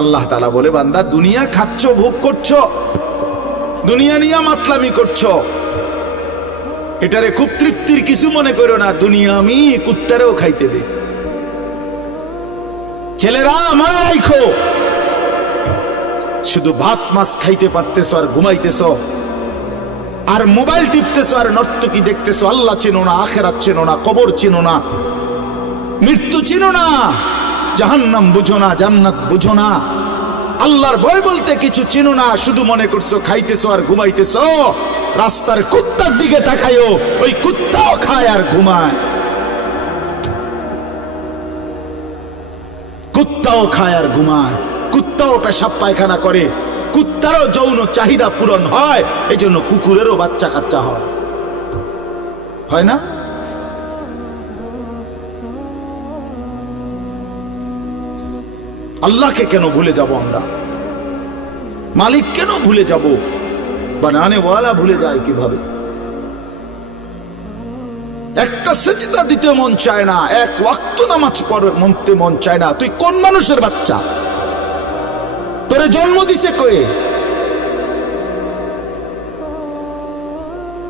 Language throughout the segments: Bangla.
আল্লাহ তাআলা বলে, বান্দা দুনিয়া খাচ্ছ, ভোগ করছো, দুনিয়া নিয়ে মাতলামি করছো, এটারে খুব তৃপ্তির কিছু মনে করো না। দুনিয়া আমি কুত্তারেও খাইতে দিই। ছেলেরা আমার রাখো, শুধু ভাত মাছ খাইতে পারতেছ আর ঘুমাইতেছ আর মোবাইল টিপতেছ আর নর্তকী দেখতেছ। আল্লাহ চিনো না, আখিরাত চিনো না, কবর চিনো না, মৃত্যু চিনো না, জাহান্নাম বুঝো না, জান্নাত বুঝো না, আল্লাহর ভয় বলতে কিছু চিনো না। শুধু মনে করছো খাইতেছ আর ঘুমাইতেছ। রাস্তার কুত্তার দিকে তাকায়ও, ওই কুত্তাও খায় আর ঘুমায়, কুত্তাও খায় আর ঘুমায়, কুত্তাও পেশাব পায়খানা করে, কুত্তারও যৌন চাহিদা পূরণ হয়, এই জন্য কুকুরেরও বাচ্চা কাচ্চা হয় না? আল্লাহকে কেন ভুলে যাব আমরা? মালিক কেন ভুলে যাব? বানানে ওয়ালা ভুলে যায় কিভাবে? একটা সেজদা দিতে মন চায় না, এক ওয়াক্ত নামাজ পড়তে মন চায় না। তুই কোন মানুষের বাচ্চা? তোরে জন্ম দিছে কয়ে?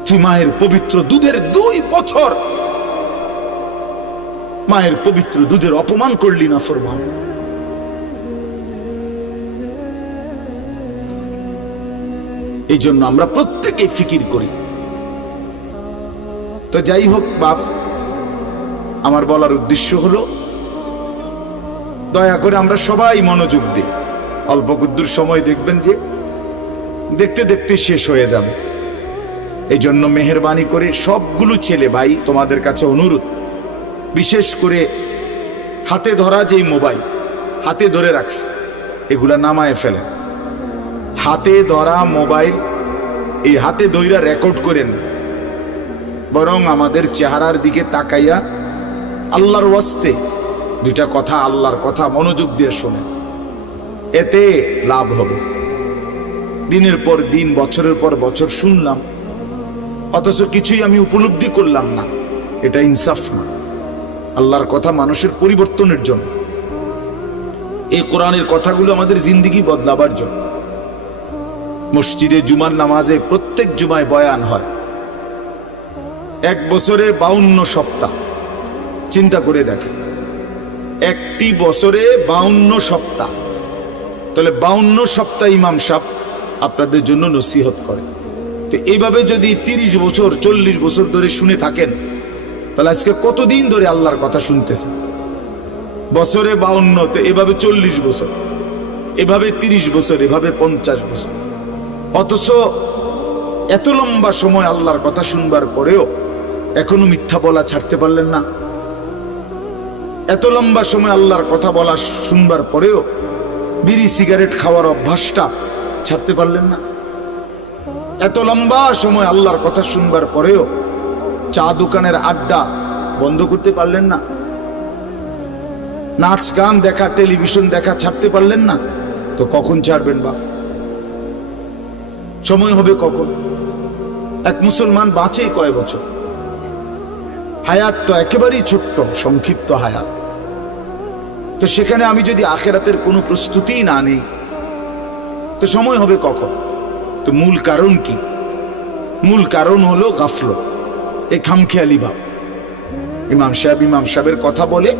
তুই মায়ের পবিত্র দুধের 2 বছর মায়ের পবিত্র দুধের অপমান করলি না ফরমান। এই জন্য আমরা প্রত্যেকেই ফিকির করি। তো যাই হোক বাপ, আমার বলার উদ্দেশ্য হলো, দয়া করে আমরা সবাই মনোযোগ দিই। অল্প কুদ্দুর সময় দেখবেন যে দেখতে দেখতে শেষ হয়ে যাবে। এই জন্য মেহেরবানি করে সবগুলো ছেলে ভাই, তোমাদের কাছে অনুরোধ, বিশেষ করে হাতে ধরা যেই মোবাইল হাতে ধরে রাখছে, এগুলা নামায় ফেলেন। হাতে ধরা মোবাইল এই হাতে ধইরা রেকর্ড করেন, বরং আমাদের চেহারার দিকে তাকাইয়া আল্লাহর ওয়াস্তে 2টা কথা, আল্লাহর কথা মনোযোগ দিয়ে শোনেন, এতে লাভ হবে। দিনের পর দিন, বছরের পর বছর শুনলাম, অথচ কিছুই আমি উপলব্ধি করলাম না। এটা ইনসাফ না। আল্লাহর কথা মানুষের পরিবর্তনের জন্য, এই কোরআনের কথাগুলো আমাদের জিন্দেগি বদলাবার জন্য। মসজিদে জুমার নামাজে প্রত্যেক জুমায় বয়ান হয়, 1 বছরে 52 সপ্তাহ। চিন্তা করে দেখেন, একটি বছরে 52 সপ্তাহ, তাহলে 52 সপ্তাহ ইমাম সাহেব আপনাদের জন্য নসিহত করে। তো এইভাবে যদি 30 বছর 40 বছর ধরে শুনে থাকেন, তাহলে আজকে কতদিন ধরে আল্লাহর কথা শুনতেছেন? বছরে 52, তো এভাবে 40 বছর, এভাবে 30 বছর, এভাবে 50 বছর। অথচ এত লম্বা সময় আল্লাহর কথা শুনবার পরেও এখনো মিথ্যা বলা ছাড়তে পারলেন না। এত লম্বা সময় আল্লাহর কথা বলা শুনবার পরেও বিড়ি সিগারেট খাওয়ার অভ্যাসটা ছাড়তে পারলেন না। এত লম্বা সময় আল্লাহর কথা শুনবার পরেও চা দোকানের আড্ডা বন্ধ করতে পারলেন না। নাচ গান দেখা, টেলিভিশন দেখা ছাড়তে পারলেন না। তো কখন ছাড়বেন বাপ? সময় হবে কখন? এক মুসলমান বাঁচে কয় বছর? হায়াত তো একেবারেই ছোট্ট, সংক্ষিপ্ত হায়াত। তো সেখানে আমি যদি আখিরাতের কোনো প্রস্তুতি না নেই, তো সময় হবে কখন? তো মূল কারণ কি? মূল কারণ হলো গাফলত, এই খামখেয়ালি ভাব। ইমাম সাহেবের কথা বলে,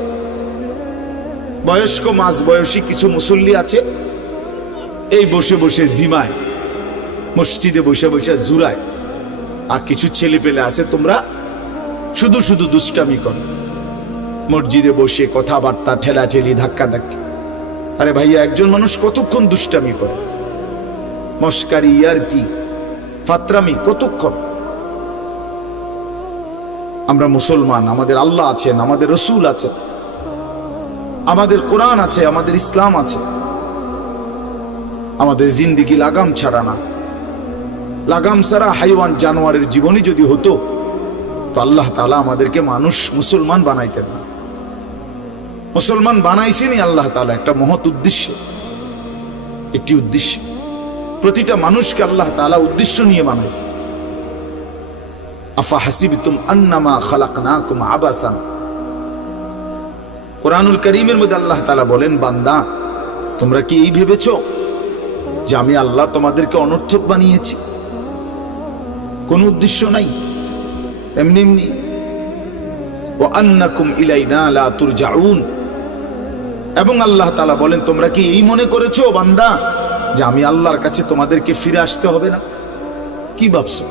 বয়স্ক মাঝ বয়সী কিছু মুসল্লি আছে, এই বসে বসে জিমায়, মসজিদে বসে বসে জুরায়। আর কিছু ছেলে পেলে আছে, তোমরা শুধু শুধু দুষ্টামি করো, মসজিদে বসে কথাবার্তা, ঠেলাঠেলি, ধাক্কা ধাক্কি। আরে ভাইয়া, একজন মানুষ কতক্ষণ দুষ্টামি করে? মস্কারি, আর কি ফাতরামি কতক্ষণ? আমরা মুসলমান, আমাদের আল্লাহ আছেন, আমাদের রসুল আছেন, আমাদের কোরআন আছে, আমাদের ইসলাম আছে। আমাদের জিন্দেগি লাগাম ছাড়া না। লাগাম ছাড়া হাইওয়ান জানোয়ারের জীবনই যদি হতো, তো আল্লাহ তাআলা আমাদেরকে মানুষ মুসলমান বানাইতেন না। মুসলমান বানাইছেনই আল্লাহ তাআলা একটা মহৎ উদ্দেশ্যে, একটি উদ্দেশ্যে। প্রতিটা মানুষকে আল্লাহ তাআলা উদ্দেশ্য নিয়ে বানাইছে। আফা হাসিবতুম আন্নামা খালাকনাকুম আবাসান। কোরআনুল কারীমের মধ্যে আল্লাহ তাআলা বলেন, বান্দা তোমরা কি এই ভেবেছো যে আমি আল্লাহ তোমাদেরকে অনর্থক বানিয়েছি? কোন উদ্দেশ্য নাই, এমনি এমনি। ওয়া আন্নাকুম ইলাইনা লা তুরজাউন, এবং আল্লাহ তাআলা বলেন তোমরা কি এই মনে করেছো বান্দা যে আমি আল্লাহর কাছে তোমাদেরকে ফিরে আসতে হবে না? কি ভাবছো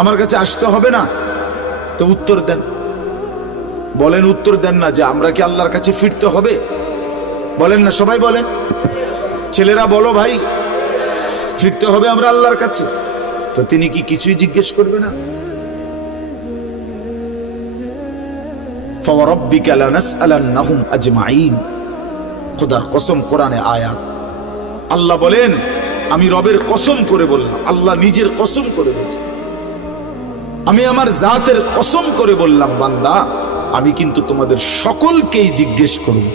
আমার কাছে আসতে হবে না? তো উত্তর দেন, বলেন, উত্তর দেন না যে আমরা কি আল্লাহর কাছে ফিরতে হবে? বলেন না, সবাই বলেন, ছেলেরা বলো ভাই, ফিরতে হবে আমরা আল্লাহর কাছে। তো তিনি কি কিছুই জিজ্ঞেস করবে না? ফাওয়ারাব্বিকা লানাসআলান্নাহুম আজমাইন, খোদার কসম, কোরআনে আয়াত। আল্লাহ বলেন আমি রবের কসম করে বললাম, আল্লাহ নিজের কসম করে বলছেন, আমি আমার জাতের কসম করে বললাম বান্দা আমি কিন্তু তোমাদের সকলকেই জিজ্ঞেস করব।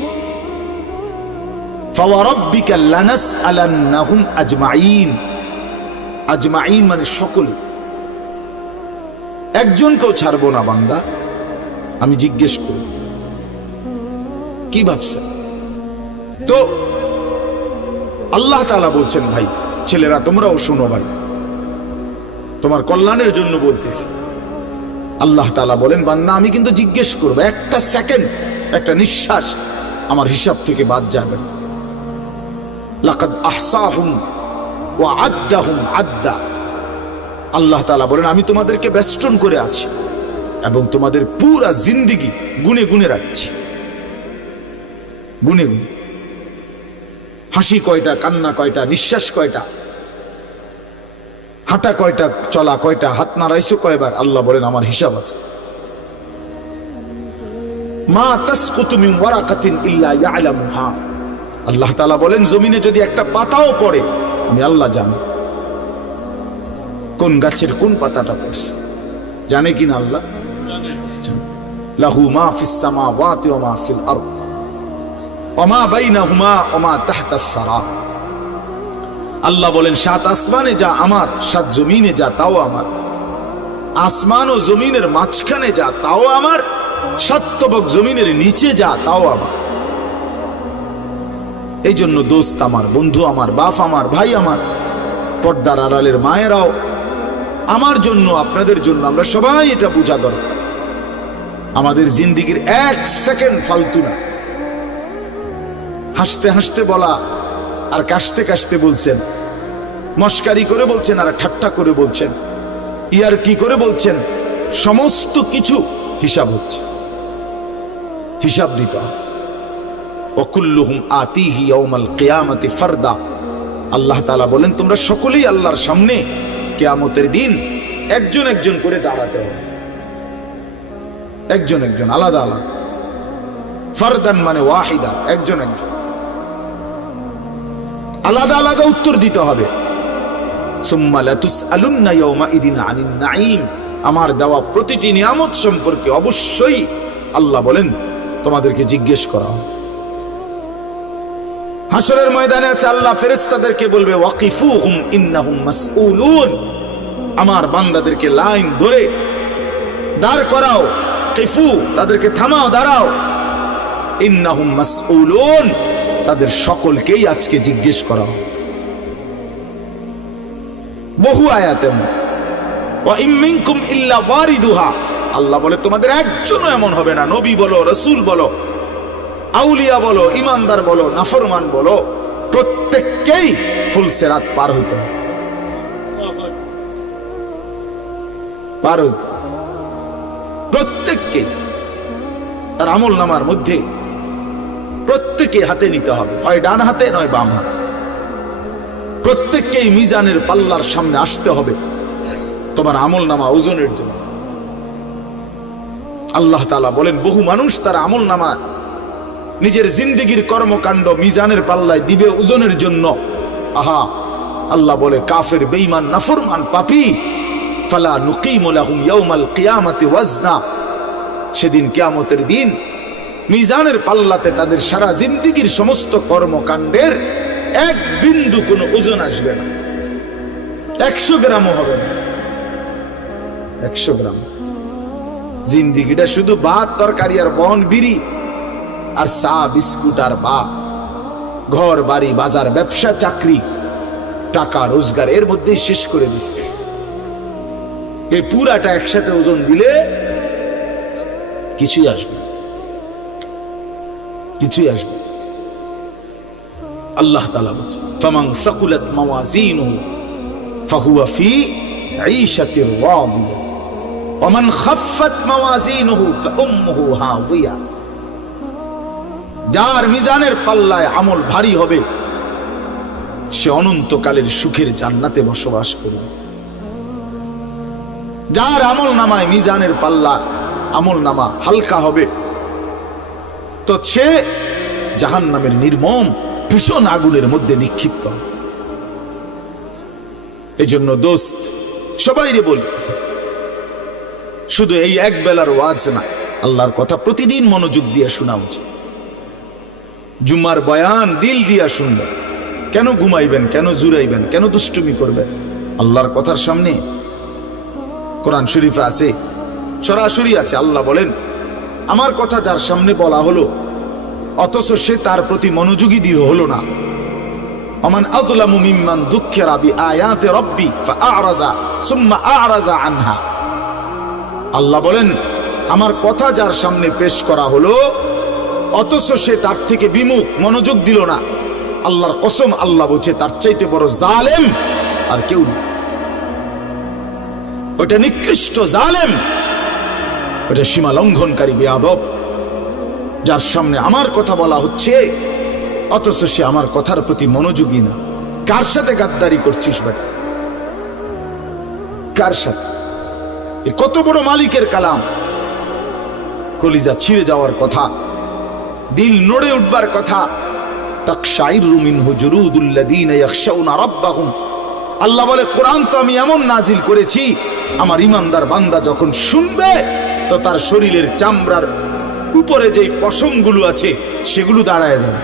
ফাওয়ারাব্বিকা লানাসআলান্নাহুম আজমাইন, আজমাইন মানে সকল, একজনকেও ছাড়বো না বান্দা, আমি জিজ্ঞেস করব। কি ভাবছেন? তো আল্লাহ তাআলা বলছেন ভাই, ছেলেরা তোমরাও শুনো ভাই, তোমার কল্যাণের জন্য বলতেছি। আল্লাহ তাআলা বলেন বান্দা আমি কিন্তু জিজ্ঞেস করব, একটা সেকেন্ড, একটা নিঃশ্বাস আমার হিসাব থেকে বাদ যাবে না। লাকাদ আহসাহুম ওয়া আদ্দাহুম আদ্দা, আল্লাহ তাআলা বলেন আমি তোমাদেরকে বেষ্টন করে আছি এবং তোমাদের পুরা জিন্দেগি গুনে গুনে রাখছি, গুনে গুনে। হাসি কয়টা, কান্না কয়টা, নিঃশ্বাস কয়টা, হাঁটা কয়টা, চলা কয়টা, হাত নাড়াইছো কয়বার, আল্লাহ বলেন আমার হিসাব আছে। মা তাসকুতু মিন ওয়ারাকাতিন ইল্লা ইয়ালামুহা, আল্লাহ তাআলা বলেন জমিনে যদি একটা পাতাও পড়ে আমি আল্লাহ জানি, কোন গাছের কোন পাতাটা পড়ছে জানে কিনা আল্লাহ? লাহু মা ফিস সামাওয়াতি ওয়া মা ফিল আরদ ওয়া মা বাইনাহুমা ওয়া মা তাহতাস সারা। আল্লাহ বলেন সাত আসমানে যা আমার, সাত জমিনে যা তাও আমার, আসমান ও জমিনের মাঝখানে যা তাও আমার, সাত তবক জমিনের নিচে যা তাও আমার। এই জন্য দোস্ত আমার, বন্ধু আমার, বাপ আমার, ভাই আমার, পর্দার আড়ালের মায়েরাও, আমার জন্য, আপনাদের জন্য, আমরা সবাই এটা বোঝা দরকার। আমাদের জিন্দেগির এক সেকেন্ড ফালতু না। হাসতে হাসতে বলা আর কাশতে কাশতে বলছেন, মস্কারি করে বলছেন আর ঠাট্টা করে বলছেন, ইয়ার কি করে বলছেন, সমস্ত কিছু হিসাব হচ্ছে, হিসাব দিতে হবে। ওয়াকুল্লুহুম আতিহি ইয়াউমাল কিয়ামাতি ফারদা, আল্লাহ তাআলা বলেন তোমরা সকলেই আল্লাহর সামনে কিয়ামতের দিন একজন একজন করে দাঁড়াতে হবে, একজন একজন, আলাদা আলাদা। ফারদান মানে ওয়াহিদা, একজন একজন, আলাদা আলাদা উত্তর দিতে হবে। সুম্মা লাতুসআলুন্না ইয়াউমাইদিন আনিন নাঈম, আমার দেওয়া প্রতিটি নিয়ামত সম্পর্কে অবশ্যই আল্লাহ বলেন তোমাদেরকে জিজ্ঞেস করা হবে। হাসরের ময়দানে আছে আল্লাহ ফেরেশতাদেরকে বলবে ওয়াকিফুহুম ইন্নাহুম মাসউলুন, আমার বান্দাদেরকে লাইন ধরে দাঁড় করাও, কিফু তাদেরকে থামাও, দাঁড়াও, ইন্নাহুম মাসউলুন তাদের সকলকেই আজকে জিজ্ঞেস করা হবে। বহু আয়াতে ওয়া ইম মিনকুম ইল্লা ওয়ারিদুহা, আল্লাহ বলে তোমাদের একজনও এমন হবে না, নবী বলো, রাসূল বলো, আউলিয়া বলো, ইমানদার বলো, নাফরমান বলো, প্রত্যেককেই ফুলসিরাত পার হইতে হবে, পার হইতে প্রত্যেককে তার আমল নামার মধ্যে প্রত্যেকে হাতে নিতে হবে, হয় ডান হাতে নয় বাম হাতে। প্রত্যেককেই মিজানের পাল্লার সামনে আসতে হবে তোমার আমল নামা ওজনের জন্য। আল্লাহ তাআলা বলেন বহু মানুষ তার আমল নামা নিজের জিন্দেগির কর্মকাণ্ড মিজানের পাল্লায় দিবে ওজনের জন্য। আহা, আল্লাহ বলে কাফের, বেঈমান, নাফরমান, পাপী, ফালা নুকিমু লাহুম ইয়াউমাল কিয়ামাতি ওয়াজনা, সেদিন কিয়ামতের দিন মিজানের পাল্লাতে তাদের সারা জিন্দেগির সমস্ত কর্মকাণ্ডের এক বিন্দু কোনো ওজন আসবে না, 100 গ্রামও হবে না, 100 গ্রাম। জিন্দেগিটা শুধু ভাত তরকারি আর বন বিড়ি আর চা বিস্কুট আর বা ঘর বাড়ি বাজার ব্যবসা চাকরি টাকা রোজগার এর মধ্যেই শেষ করে দিছে। এই পুরাটা একসাথে ওজন দিলে কিছুই আসবে, কিছুই আসবে। আল্লাহ তাআলা বলেন ফামান সাকুলাত মাওয়াজিনুহু ফাহুয়া ফি ঈশাতির রাদিয়া ওয়া মান খাফফাত মাওয়াজিনুহু ফাউম্মুহু হাওিয়া। যার মিজানের পাল্লায় আমল ভারী হবে সে অনন্তকালের সুখের জান্নাতে বসবাস করবে। যার আমল নামায় মিজানের পাল্লা আমল নামা হালকা হবে তো সে জাহান্নামের নির্মম ভীষণ আগুনের মধ্যে নিক্ষিপ্ত। এই জন্য দোস্ত সবাইরে বলি, শুধু এই এক বেলার ওয়াজ না, আল্লাহর কথা প্রতিদিন মনোযোগ দিয়ে শোনা উচিত। জুমার বয়ান দিল দিয়া শুনবেন। কেন ঘুমাইবেন, কেন জুরাইবেন, কেন দুষ্টুমি করবেন? আল্লাহর কথার সামনে কোরআন শরীফে আছে, সরাসরি আছে। আল্লাহ বলেন আমার কথা যার সামনে বলা হলো অথচ সে তার প্রতি মনোযোগী দিয়ে হলো না। ওমান আযলামু মিম্মান যুক্কিরা বিআয়াতি রাব্বি ফাআরাযা সুম্মা আ'রাযা আনহা। আল্লাহ বলেন আমার কথা যার সামনে পেশ করা হলো অথচ সে তার থেকে বিমুখ, মনোযোগ দিল না। আল্লাহর কসম, আল্লাহ বলছে তার চাইতে বড় জালেম আর কেউ নেই। ওটা নিকৃষ্ট জালেম, ওটা সীমা লঙ্ঘনকারী বেয়াদব, যার সামনে আমার কথা বলা হচ্ছে অথচ সে আমার কথার প্রতি মনোযোগী না। কার সাথে গাদ্দারি করছিস বেটা? কার সাথে? কত বড় মালিকের কালাম, কলিজা ছিঁড়ে যাওয়ার কথা, দিল নড়ে উঠবার কথা। তাকশাইরু মিনহু জুলুদুল্লাযীনা ইয়াখশাউনা রাব্বাহুম। আল্লাহ বলে কোরআন তো আমি এমন নাজিল করেছি আমার ইমানদার বান্দা যখন শুনবে তো তার শরীরের চামড়ার উপরে যেই পশমগুলো আছে সেগুলো দাঁড়ায় যাবে।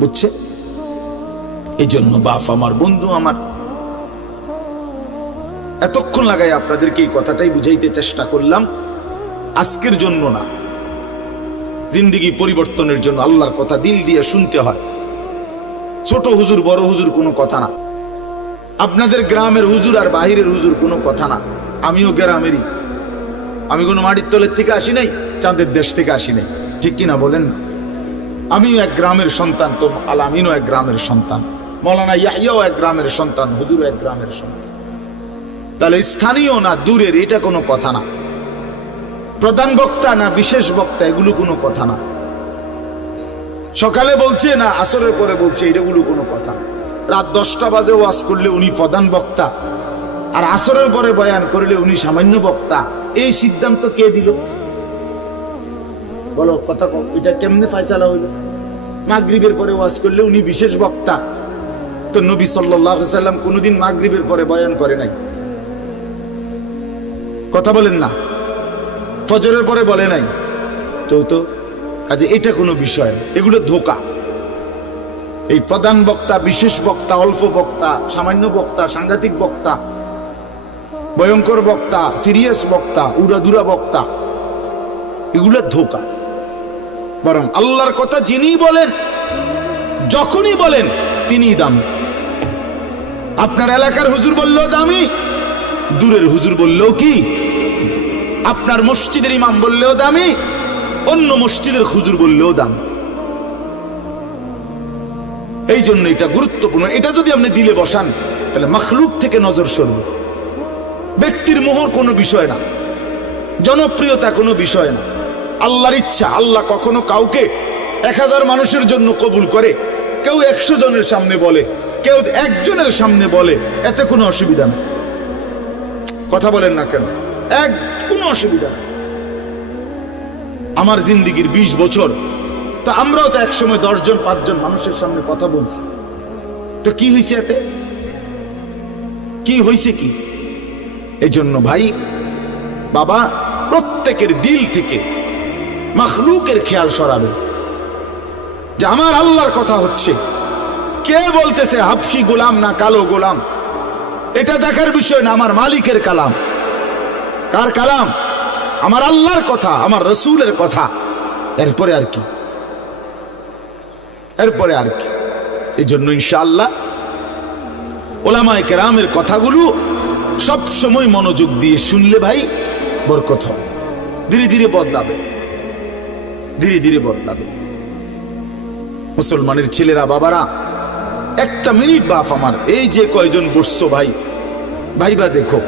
বুঝছে? এই জন্য বাপ আমার, বন্ধু আমার, এতক্ষণ লাগাই আপনাদেরকে এই কথাটাই বুঝাইতে চেষ্টা করলাম। আজকের জন্য না, জিন্দেগি পরিবর্তনের জন্য আল্লাহর কথা দিল দিয়ে শুনতে হয়। ছোট হুজুর বড় হুজুর কোনো কথা না, আপনাদের গ্রামের হুজুর আর বাহিরের হুজুর কোনো কথা না। আমিও গ্রামেরই, আমি কোনো মাটির তলের থেকে আসি নাই, চাঁদের দেশ থেকে আসি নাই, ঠিক কিনা বলেন না? আমিও এক গ্রামের সন্তান, তো আলামিনও এক গ্রামের সন্তান, মৌলানা ইয়াহিয়াও এক গ্রামের সন্তান, হুজুরও এক গ্রামের সন্তান। তাহলে স্থানীয় না দূরের এটা কোনো কথা না, প্রধান বক্তা না বিশেষ বক্তা এগুলো কোনো কথা না, সকালে বলছে না আসরের পরে বলছে এটাগুলো কোনো কথা না। রাত 10টা বাজে ওয়াজ করলে উনি প্রধান বক্তা আর আসরের পরে বয়ান করলে উনি সামান্য বক্তা, এই সিদ্ধান্ত কে দিল? বলো কথা, এটা কেমনে ফয়সালা হইল? মাগরিবের পরে ওয়াজ করলে উনি বিশেষ বক্তা, তো নবী সাল্লাল্লাহু আলাইহি সাল্লাম কোনোদিন মাগরিবের পরে বয়ান করে নাই, কথা বলেন না? ফজরের পরে বলে নাই, তো কাজে এটা কোনো বিষয় না, এগুলো ধোঁকা। এই প্রধান বক্তা, বিশেষ বক্তা, অল্প বক্তা, সামান্য বক্তা, সাংঘাতিক বক্তা, ভয়ঙ্কর বক্তা, সিরিয়াস বক্তা, উড়াদুরা বক্তা, এগুলো ধোঁকা। বরং আল্লাহর কথা যিনি বলেন, যখনই বলেন তিনিই দামি। আপনার এলাকার হুজুর বললেও দামি, দূরের হুজুর বললেও কি, আপনার মসজিদের ইমাম বললেও দামি, অন্য মসজিদের হুজুর বললেও দামি। এই জন্য এটা গুরুত্বপূর্ণ। এটা যদি আপনি দিলে বসান তাহলে মাখলুক থেকে নজর সরবে। ব্যক্তির মোহর কোনো বিষয় না, জনপ্রিয়তা কোনো বিষয় না, আল্লাহর ইচ্ছা। আল্লাহ কখনো কাউকে 1000 মানুষের জন্য কবুল করে, কেউ 100 জনের সামনে বলে, কেউ 1 জনের সামনে বলে, এতে কোনো অসুবিধা নেই। কথা বলেন না কেন? কোনো অসুবিধা নেই। আমার জিন্দিগির 20 বছর, তো আমরাও তো একসময় 10 জন 5 জন মানুষের সামনে কথা বলছি, তো কি হয়েছে এতে? কি হয়েছে কি? এই জন্য ভাই বাবা, প্রত্যেকের দিল থেকে মাখলুকের খেয়াল সরাবে যে আমার আল্লাহর কথা হচ্ছে, কে বলতেছে হাবশি গোলাম না কালো গোলাম, এটা দেখার বিষয় না। আমার মালিকের কালাম। কার কালাম? আমার আল্লাহর কথা, আমার রসুলের কথা, এরপরে আর কি, এরপরে আর কি। এই জন্য ইনশাআল্লাহ উলামায়ে কেরামের কথাগুলো সব সময় মনোযোগ দিয়ে শুনলে ভাই বরকত হবে। ধীরে ধীরে বদলাবে, ধীরে ধীরে বদলাবে। মুসলমানের ছেলেরা, বাবারা, একটা মিনিট বাপ আমার, এই যে কয়জন বসছো ভাই, ভাইবা দেখো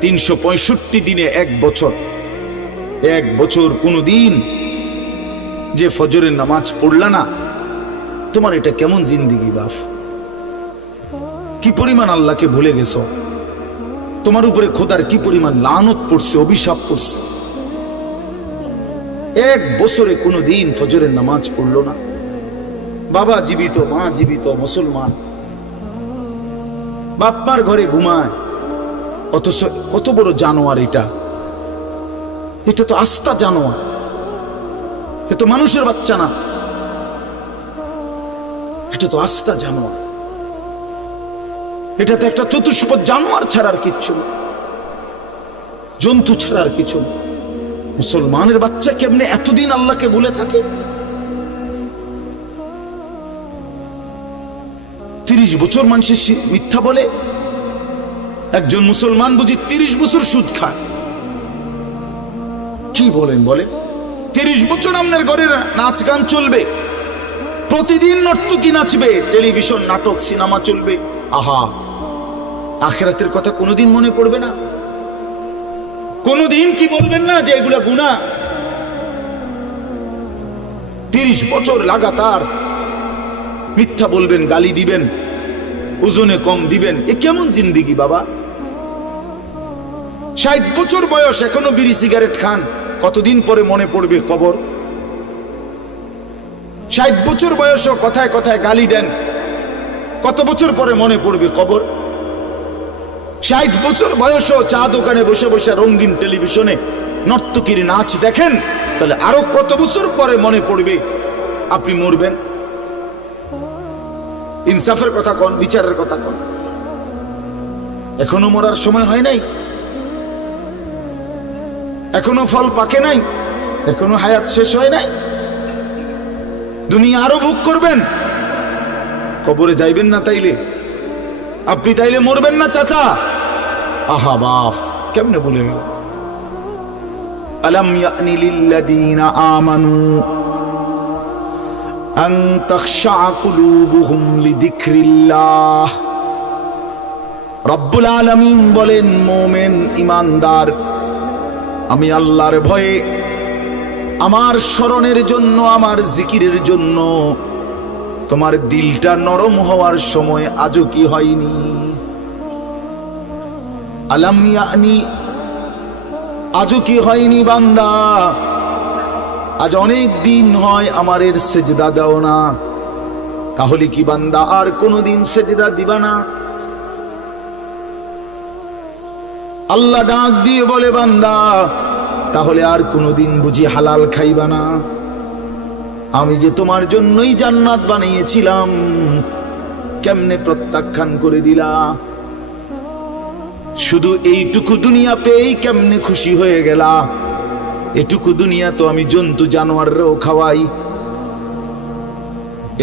365 দিনে এক বছর, এক বছর কোনো দিন যে ফজরের নামাজ পড়লা না, তোমার এটা কেমন জিন্দিগি বাপ? কি পরিমাণ আল্লাহকে ভুলে গেছো? তোমার উপরে খোদার কি পরিমাণ লানত পড়ছে, অভিশাপ পড়ছে। এক বছরে কোনো দিন ফজরের নামাজ পড়লো না। বাবা জীবিত, মা জীবিত, মুসলমান, বাপমার ঘরে ঘুমায়, অথচ কত বড় জানোয়ার এটা! এটা তো আস্তা জানোয়ার, এ তো মানুষের বাচ্চা না, এটা তো আস্তা জানোয়ার। এটা তো একটা চতুষ্পদ জানোয়ার ছাড়ার কিচ্ছু না, জন্তু ছাড়ার কিছু না। মুসলমানের বাচ্চা কেমনে এতদিন আল্লাহকে ভুলে থাকে? 30 বছর মানুষের মিথ্যা বলে, একজন মুসলমান বুঝি 30 বছর সুদ খায়। কি বলেন বলেন? 30 বছর আপনার ঘরের নাচ গান চলবে, প্রতিদিন নর্তকী নাচবে, টেলিভিশন নাটক সিনেমা চলবে। আহা, আখিরাতের কথা কোনোদিন মনে পড়বে না? কোনোদিন কি বলবেন না যে এগুলা গুনাহ? 30 বছর লাগাতার মিথ্যা বলবেন, গালি দিবেন, ওজনে কম দিবেন, এ কেমন জিন্দিগি বাবা? 60 বছর বয়স, এখনো বিড়ি সিগারেট খান, কতদিন পরে মনে পড়বে কবর? 60 বছর বয়সও কথায় কথায় গালি দেন, কত বছর পরে মনে পড়বে কবর? 60 বছর বয়সও চা দোকানে বসে বসে রঙিন টেলিভিশনে নর্তকীর নাচ দেখেন, তাহলে আরো কত বছর পরে মনে পড়বে আপনি মরবেন? ইনসাফের কথা কোন, বিচারের কথা কোন? এখনো মরার সময় হয় নাই, এখনো ফল পাকে নাই, এখনো হায়াত শেষ হয় নাই। দুনিয়া আরো ভোগ করবেন, কবরে যাইবেন না তাইলে? আপনি তাইলে মরবেন না চাচা? আহা বাপ, কেমনে বলে গেল? আলাম ইয়ানি লিল্লাযীনা আমানু আন তাখশা কুলুবুহুম লিযিকরিল্লাহ। রব্বুল আলামিন বলেন, মুমিন ঈমানদার, আমি আল্লাহর ভয়ে, আমার স্মরণের জন্য, আমার জিকিরের জন্য তোমার দিলটা নরম হওয়ার সময় আজও কি হয়নি? আলাম ইয়ানি, আজও কি হয়নি বান্দা? আজ অনেক দিন হয় আমারের সেজদা দাও না, তাহলে কি বান্দা আর কোনদিন সেজদা দিবা না? আল্লাহ ডাক দিয়ে বলে, বান্দা তাহলে আর কোনদিন বুঝি হালাল খাইবা না? আমি যে তোমার জন্যই জান্নাত বানিয়েছিলাম, কেমনে প্রত্যাখ্যান করে দিলা? শুধু এইটুকু দুনিয়া পেয়েই কেমনে খুশি হয়ে গেলা? এটুকু দুনিয়া তো আমি জন্তু জানোয়ারও খাওয়াই,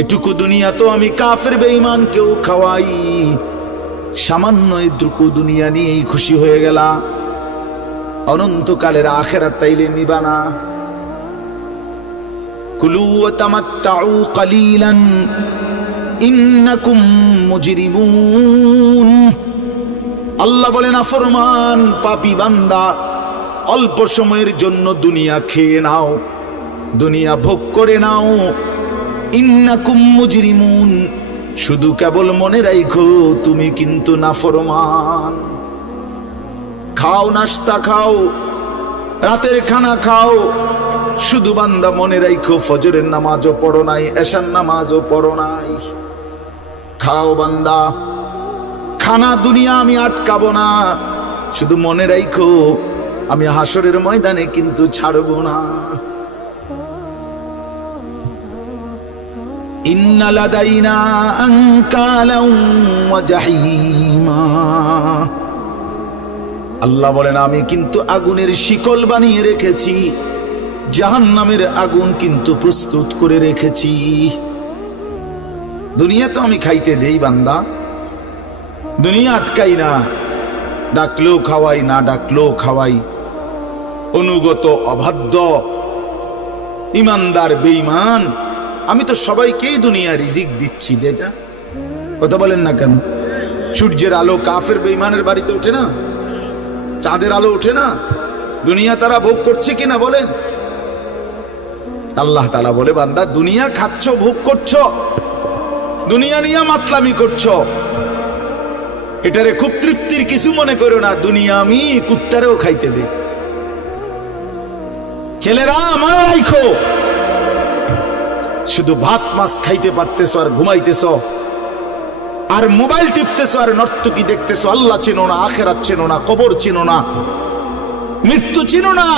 এটুকু দুনিয়া তো আমি কাফের বেঈমানকেও খাওয়াই, সামান্য এইটুকু দুনিয়া নিয়েই খুশি হয়ে গেলা? অনন্তকালের আখিরাত তাইলে নিবা না? কুলু ওয়া তামাত্তাউ কালিলান ইন্নাকুম মুজরিমুন। আল্লাহ বলেন, নাফরমান পাপী বান্দা, অল্প সময়ের জন্য দুনিয়া খেয়ে নাও, দুনিয়া ভোগ করে নাও। ইন্নাকুম মুজরিমুন, শুধু কেবল মনে রাখো তুমি কিন্তু নাফরমান। খাও, নাস্তা খাও, রাতের খানা খাও, শুধু বান্দা মনে রাখো ফজরের নামাজও পড়ো নাই, এশার নামাজও পড়ো নাই। খাও বান্দা, খানা দুনিয়া আমি আটকাবো না, শুধু মনে রাখো আমি হাসরের ময়দানে কিন্তু ছাড়বো না। ইন্না লাদাইনা আনকালাও ওয়া জাহিমা। আল্লাহ বলেন আমি কিন্তু আগুনের শিকল বানিয়ে রেখেছি, জাহান্নামের আগুন কিন্তু প্রস্তুত করে রেখেছি। দুনিয়া তো আমি খাইতে দেই বান্দা, দুনিয়া আটকাই না, ডাকলেও খাওয়াই, না ডাকলেও খাওয়াই। অনুগত অবাধ্য ইমানদার বেঈমান আমি তো সবাইকেই দুনিয়া রিজিক দিচ্ছি। এটা কথা বলেন না কেন? সূর্যের আলো কাফের বেঈমানের বাড়িতে ওঠে না? চাঁদের আলো ওঠে না? দুনিয়া তারা ভোগ করছে কিনা বলেন? আল্লাহ তাআলা বলে বান্দা দুনিয়া খাচ্ছ, ভোগ করছো, দুনিয়া নিয়ে মাতলামি করছো, এটারে খুব তৃপ্তির কিছু মনে করো না। দুনিয়া আমি কুত্তারেও খাইতে দে। ছেলেরা আমার রাইখো, শুধু ভাত মাছ খাইতে পারতেছ আর ঘুমাইতেছ আর মোবাইল টিপতেছ আর নর্তকী দেখতেছ। আল্লাহ চিনো না, আখিরাত চিনো না, কবর চিনো না, মৃত্যু চিনো না,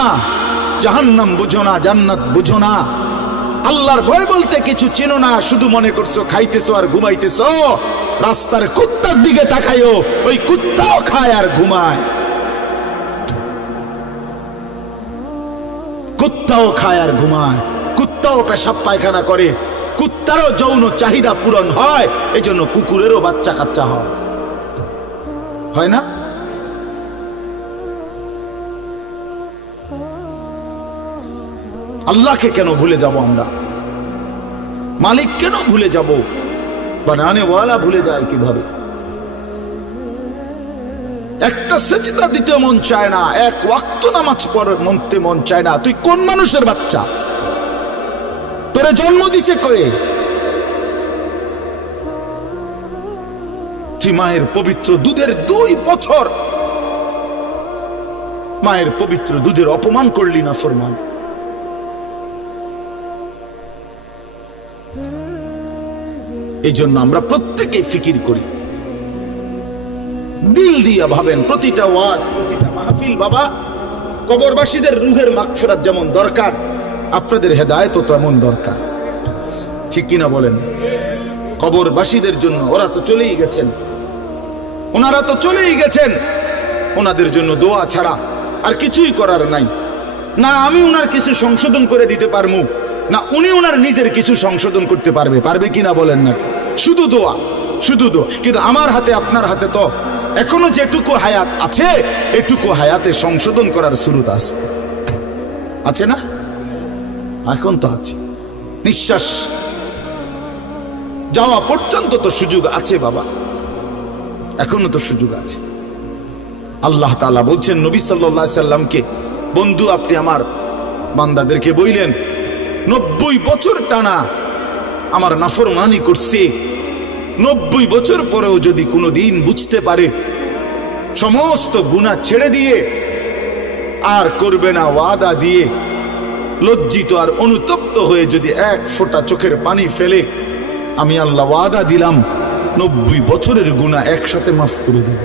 জাহান্নাম বুঝো না, জান্নাত বুঝো না, আল্লাহর ভয় বলতে কিছু চিনো না। শুধু মনে করছো খাইতেছ আর ঘুমাইতেছ। রাস্তার কুত্তার দিকে তাকাইও, ওই কুত্তাও খায় আর ঘুমায়, কুত্তাও খায় আর ঘুমায়, কুত্তাও পেশাব পায়খানা করে, কুত্তারও যৌন চাহিদা পূরণ হয়, এই জন্য কুকুরেরও বাচ্চা কাচ্চা হয় না? আল্লাহকে কেন ভুলে যাব আমরা? মালিক কেন ভুলে যাব? বানানেওয়ালা ভুলে যায় কিভাবে? একটা সেজদা দিতে মন চায় না, এক ওয়াক্ত নামাজ পড়তে মন চায় না। তুই কোন মানুষের বাচ্চা? তোরে জন্ম দিছে কয়ে? তুই মায়ের পবিত্র দুধের 2 বছর মায়ের পবিত্র দুধের অপমান করলি না ফরমান। এই জন্য আমরা প্রত্যেকেই ফিকির করি, দিল দিয়া ভাবেন। প্রতিটা ওয়াজ, প্রতিটা মাহফিল বাবা, কবরবাসীদের রুহের মাগফিরাত যেমন দরকার, আপনাদের হেদায়েতও তেমন দরকার। ঠিক কিনা বলেন? কবরবাসীদের জন্য, ওরা তো চলেই গেছেন, ওনারা তো চলেই গেছেন, ওনাদের জন্য দোয়া ছাড়া আর কিছুই করার নাই। না আমি ওনার কিছু সংশোধন করে দিতে পারবো, না উনি ওনার নিজের কিছু সংশোধন করতে পারবে কিনা বলেন না? শুধু দোয়া, শুধু দোয়া। কিন্তু আমার হাতে, আপনার হাতে তো এখনো যেটুকু হায়াত আছে, এটুকু হায়াতে সংশোধন করার সুরত আছে না? এখন তো আছে। নিঃশ্বাস যাওয়া পর্যন্ত তো সুযোগ আছে বাবা, এখনো তো সুযোগ আছে। আল্লাহ তাআলা বলছেন নবী সাল্লাল্লাহু আলাইহি সাল্লামকে, বন্ধু আপনি আমার বান্দাদেরকে বইলেন 90 বছর টানা আমার নাফরমানি করছে, 90 বছর পরেও যদি কোনো দিন বুঝতে পারে, সমস্ত গুনাহ ছেড়ে দিয়ে আর করবে না ওয়াদা দিয়ে, লজ্জিত আর অনুতপ্ত হয়ে যদি এক ফোঁটা চোখের পানি ফেলে, আমি আল্লাহ ওয়াদা দিলাম 90 বছরের গুনাহ একসাথে মাফ করে দেব।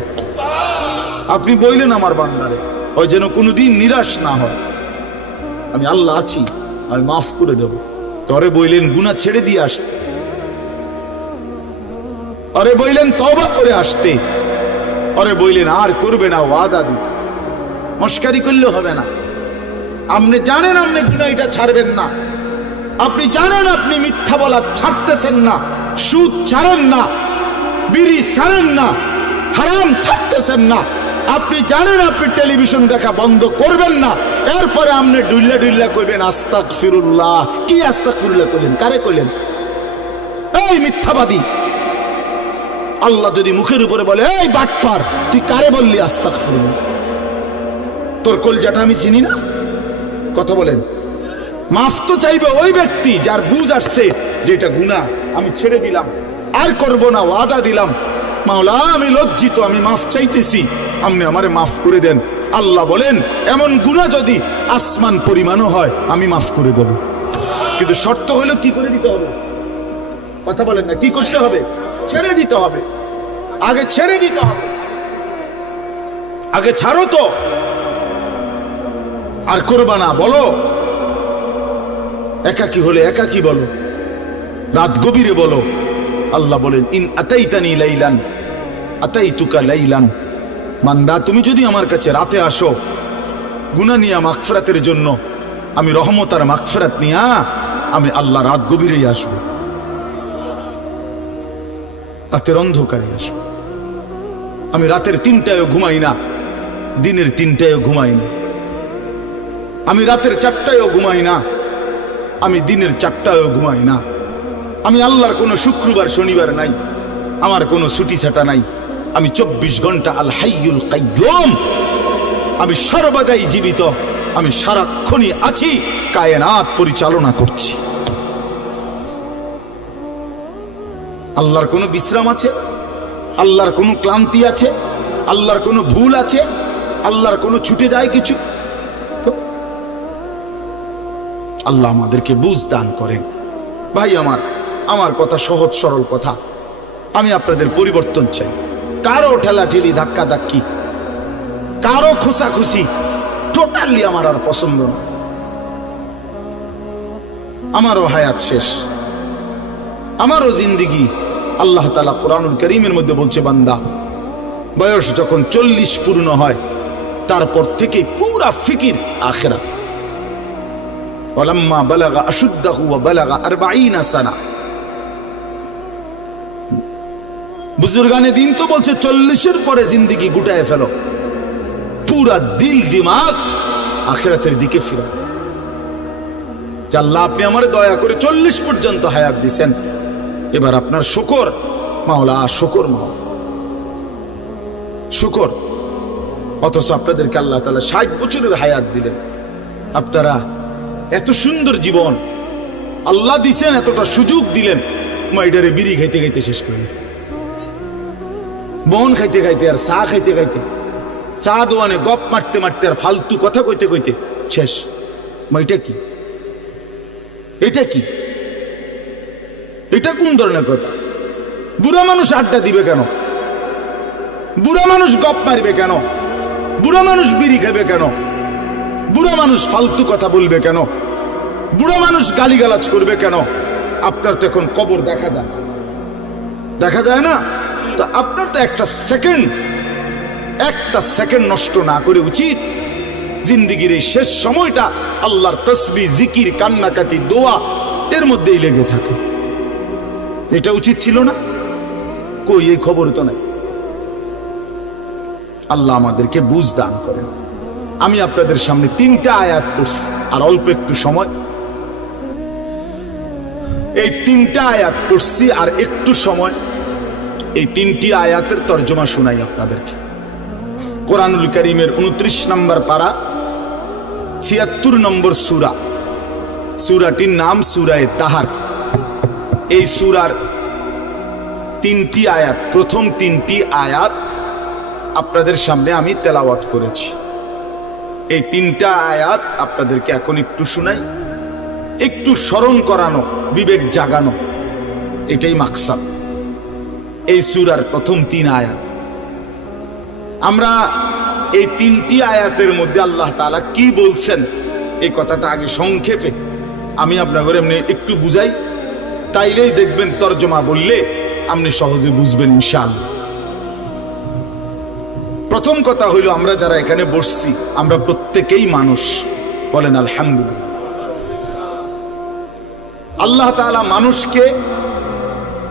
আপনি বললেন আমার বান্দারে, ওই যেন কোনোদিন নিরাশ না হয়, আমি আল্লাহ আছি, আমি মাফ করে দেব। তরে বললেন গুনাহ ছেড়ে দিয়ে আসতে, আরে বললেন তওবা করে আসতে, আরে বললেন আর করবে না ওয়াদা দিতে। মস্কারি করলে হবে না। আপনি জানেন আপনি গুনাহটা ছাড়বেন না, আপনি জানেন আপনি মিথ্যা বলা ছাড়তেছেন না, সুদ ছাড়েন না, বিড়ি ছাড়েন না, হারাম ছাড়তেছেন না, আপনি জানেন আপনি টেলিভিশন দেখা বন্ধ করবেন না, এরপরে আপনি ডুইল্লা ডুইল্লা কইবেন আস্তাগফিরুল্লাহ। কি আস্তাগফিরুল্লাহ কইলেন? কারে কইলেন? এই মিথ্যাবাদী। আল্লাহ যদি মুখের উপরে বলে এই বাটপার, তুই কারে বললি আস্তাগফিরুল্লাহ? তোর কলজাটা আমি চিনি না? কথা বলেন। মাফ তো চাইবে ওই ব্যক্তি যার বুঝ আসছে যে এটা গুনাহ, আমি ছেড়ে দিলাম, আর করব না, ওয়াদা দিলাম। মাওলা আমি লজ্জিত, আমি মাফ চাইতেছি, আপনি আমারে মাফ করে দেন। আল্লাহ বলেন এমন গুনাহ যদি আসমান পরিমাণও হয় আমি মাফ করে দেব, কিন্তু শর্ত হলো কি করে দিতে হবে? কথা বলেন না, কি করতে হবে? ছেড়ে দিতে হবে, আগে ছেড়ে দিতে হবে, আগে ছাড়ো তো, আর করবা না বলো। একাকী হলে একাকী বলো, রাত গভীরে বলো। আল্লাহ বলেন ইন আতাইতানি লাইলান আতাইতুকা লাইলান বান্দা তুমি যদি আমার কাছে রাতে আসো গুনাহ নিয়ে মাগফিরাতের জন্য, আমি রহমত আর মাগফিরাত নিয়ে আমি আল্লাহ রাত গভীরেই আসবো, রাতের অন্ধকারে আসবো। আমি রাতের 3টায়ও ঘুমাই না, দিনের 3টায়ও ঘুমাই না। আমি রাতের 4টায়ও ঘুমাই না, আমি দিনের 4টায়ও ঘুমাই না। আমি আল্লাহর কোনো শুক্রবার শনিবার নাই, আমার কোনো ছুটি ছাটা নাই। আমি 24 ঘন্টা আল হাইয়ুল কাইয়ুম, আমি সর্বদাই জীবিত, আমি সারাক্ষণই আছি, কায়নাত পরিচালনা করছি। আল্লাহর কোনো বিশ্রাম আছে? আল্লাহর কোনো ক্লান্তি আছে? আল্লাহর কোনো ভুল আছে? আল্লাহর কোনো ছুটে যায় কিছু? তো আল্লাহ আমাদেরকে বুঝ দান করেন। ভাই আমার কথা সহজ সরল কথা। আমি আপনাদের পরিবর্তন চাই। কারো ঠেলাঠেলি ধাক্কা ধাক্কি, কারো খোসাখুসি টোটালি আমার আর পছন্দ না। আমারও হায়াত শেষ, আমারও জিন্দিগি। আল্লাহ তাআলা কোরআনুল কারীমের মধ্যে বলছে, বান্দা বয়স যখন 40 পূর্ণ হয় তারপর থেকে পুরা ফিকির আখিরাত। ওয়ালাম্মা বালাগা আশুদ্দাহু ওয়া বালাগা 40 সানা। বুজুর্গানে দিন তো বলছে 40-এর পরে জিন্দিগি গুটায় ফেলো, পুরা দিল দিমাগ আখিরাতের দিকে ফিরো। আল্লাহ আপনি আমারে দয়া করে 40 পর্যন্ত হায়াত দিয়েছেন, এবার আপনার শুকর মাওলা, শুকর মাওলা, শুকর। অথচ আপনাদেরকে আল্লাহ তাআলা 60 বছরের হায়াত দিলেন। আপনারা এত সুন্দর জীবন আল্লাহ দিছেন, এতটা সুযোগ দিলেন, মাইডারে বিড়ি খাইতে খাইতে শেষ করে দিয়েছে, বন খাইতে খাইতে আর চা খাইতে খাইতে, চা দোয়ানে গপ মারতে মারতে আর ফালতু কথা কইতে কইতে শেষ। এটা কি? এটা কি? এটা কোন ধরনের কথা? বুড়া মানুষ আড্ডা দিবে কেন? বুড়া মানুষ গপ মারবে কেন? বুড়া মানুষ বিড়ি খাবে কেন? বুড়া মানুষ ফালতু কথা বলবে কেন? বুড়া মানুষ গালিগালাজ করবে কেন? আপনার তো এখন কবর দেখা যায়, দেখা যায় না? তো আপনার তো একটা সেকেন্ড নষ্ট না করে উচিত জিন্দিগির এই শেষ সময়টা আল্লাহর তসবিহ, জিকির, কান্নাকাটি, দোয়া এর মধ্যেই লেগে থাকে। এটা উচিত ছিল না? কই, এই খবর তো নাই। আল্লাহ আমাদেরকে বুঝ দান করেন। আমি আপনাদের সামনে 3টা আয়াত পড়ছি, আর অল্প একটু সময়। এই 3টা আয়াত পড়ছি আর একটু সময়, এই 3টি আয়াতের তর্জমা শোনাই আপনাদেরকে। কোরআনুল কারীমের 29 নম্বর পারা, 76 নম্বর সূরা। সূরাটির নাম সূরায়ে তাহার। এই সূরার 3টি আয়াত, প্রথম 3টি আয়াত আপনাদের সামনে আমি তেলাওয়াত করেছি। এই 3টা আয়াত আপনাদেরকে এখন একটু শোনাই, একটু স্মরণ করানো, বিবেক জাগানো, এটাই মাকসাদ এই সূরার প্রথম 3 আয়াত। আমরা এই 3টি আয়াতের মধ্যে আল্লাহ তাআলা কি বলছেন এই কথাটা আগে সংক্ষেপে আমি আপনাদের এমনি একটু বুঝাই, তাইলেই দেখবেন তরজমা বললে আপনি সহজে বুঝবেন ইনশাআল্লাহ। প্রথম কথা হইল, আমরা যারা এখানে বসছি আমরা প্রত্যেকেই মানুষ, বলেন আলহামদুলিল্লাহ। আল্লাহ তাআলা মানুষকে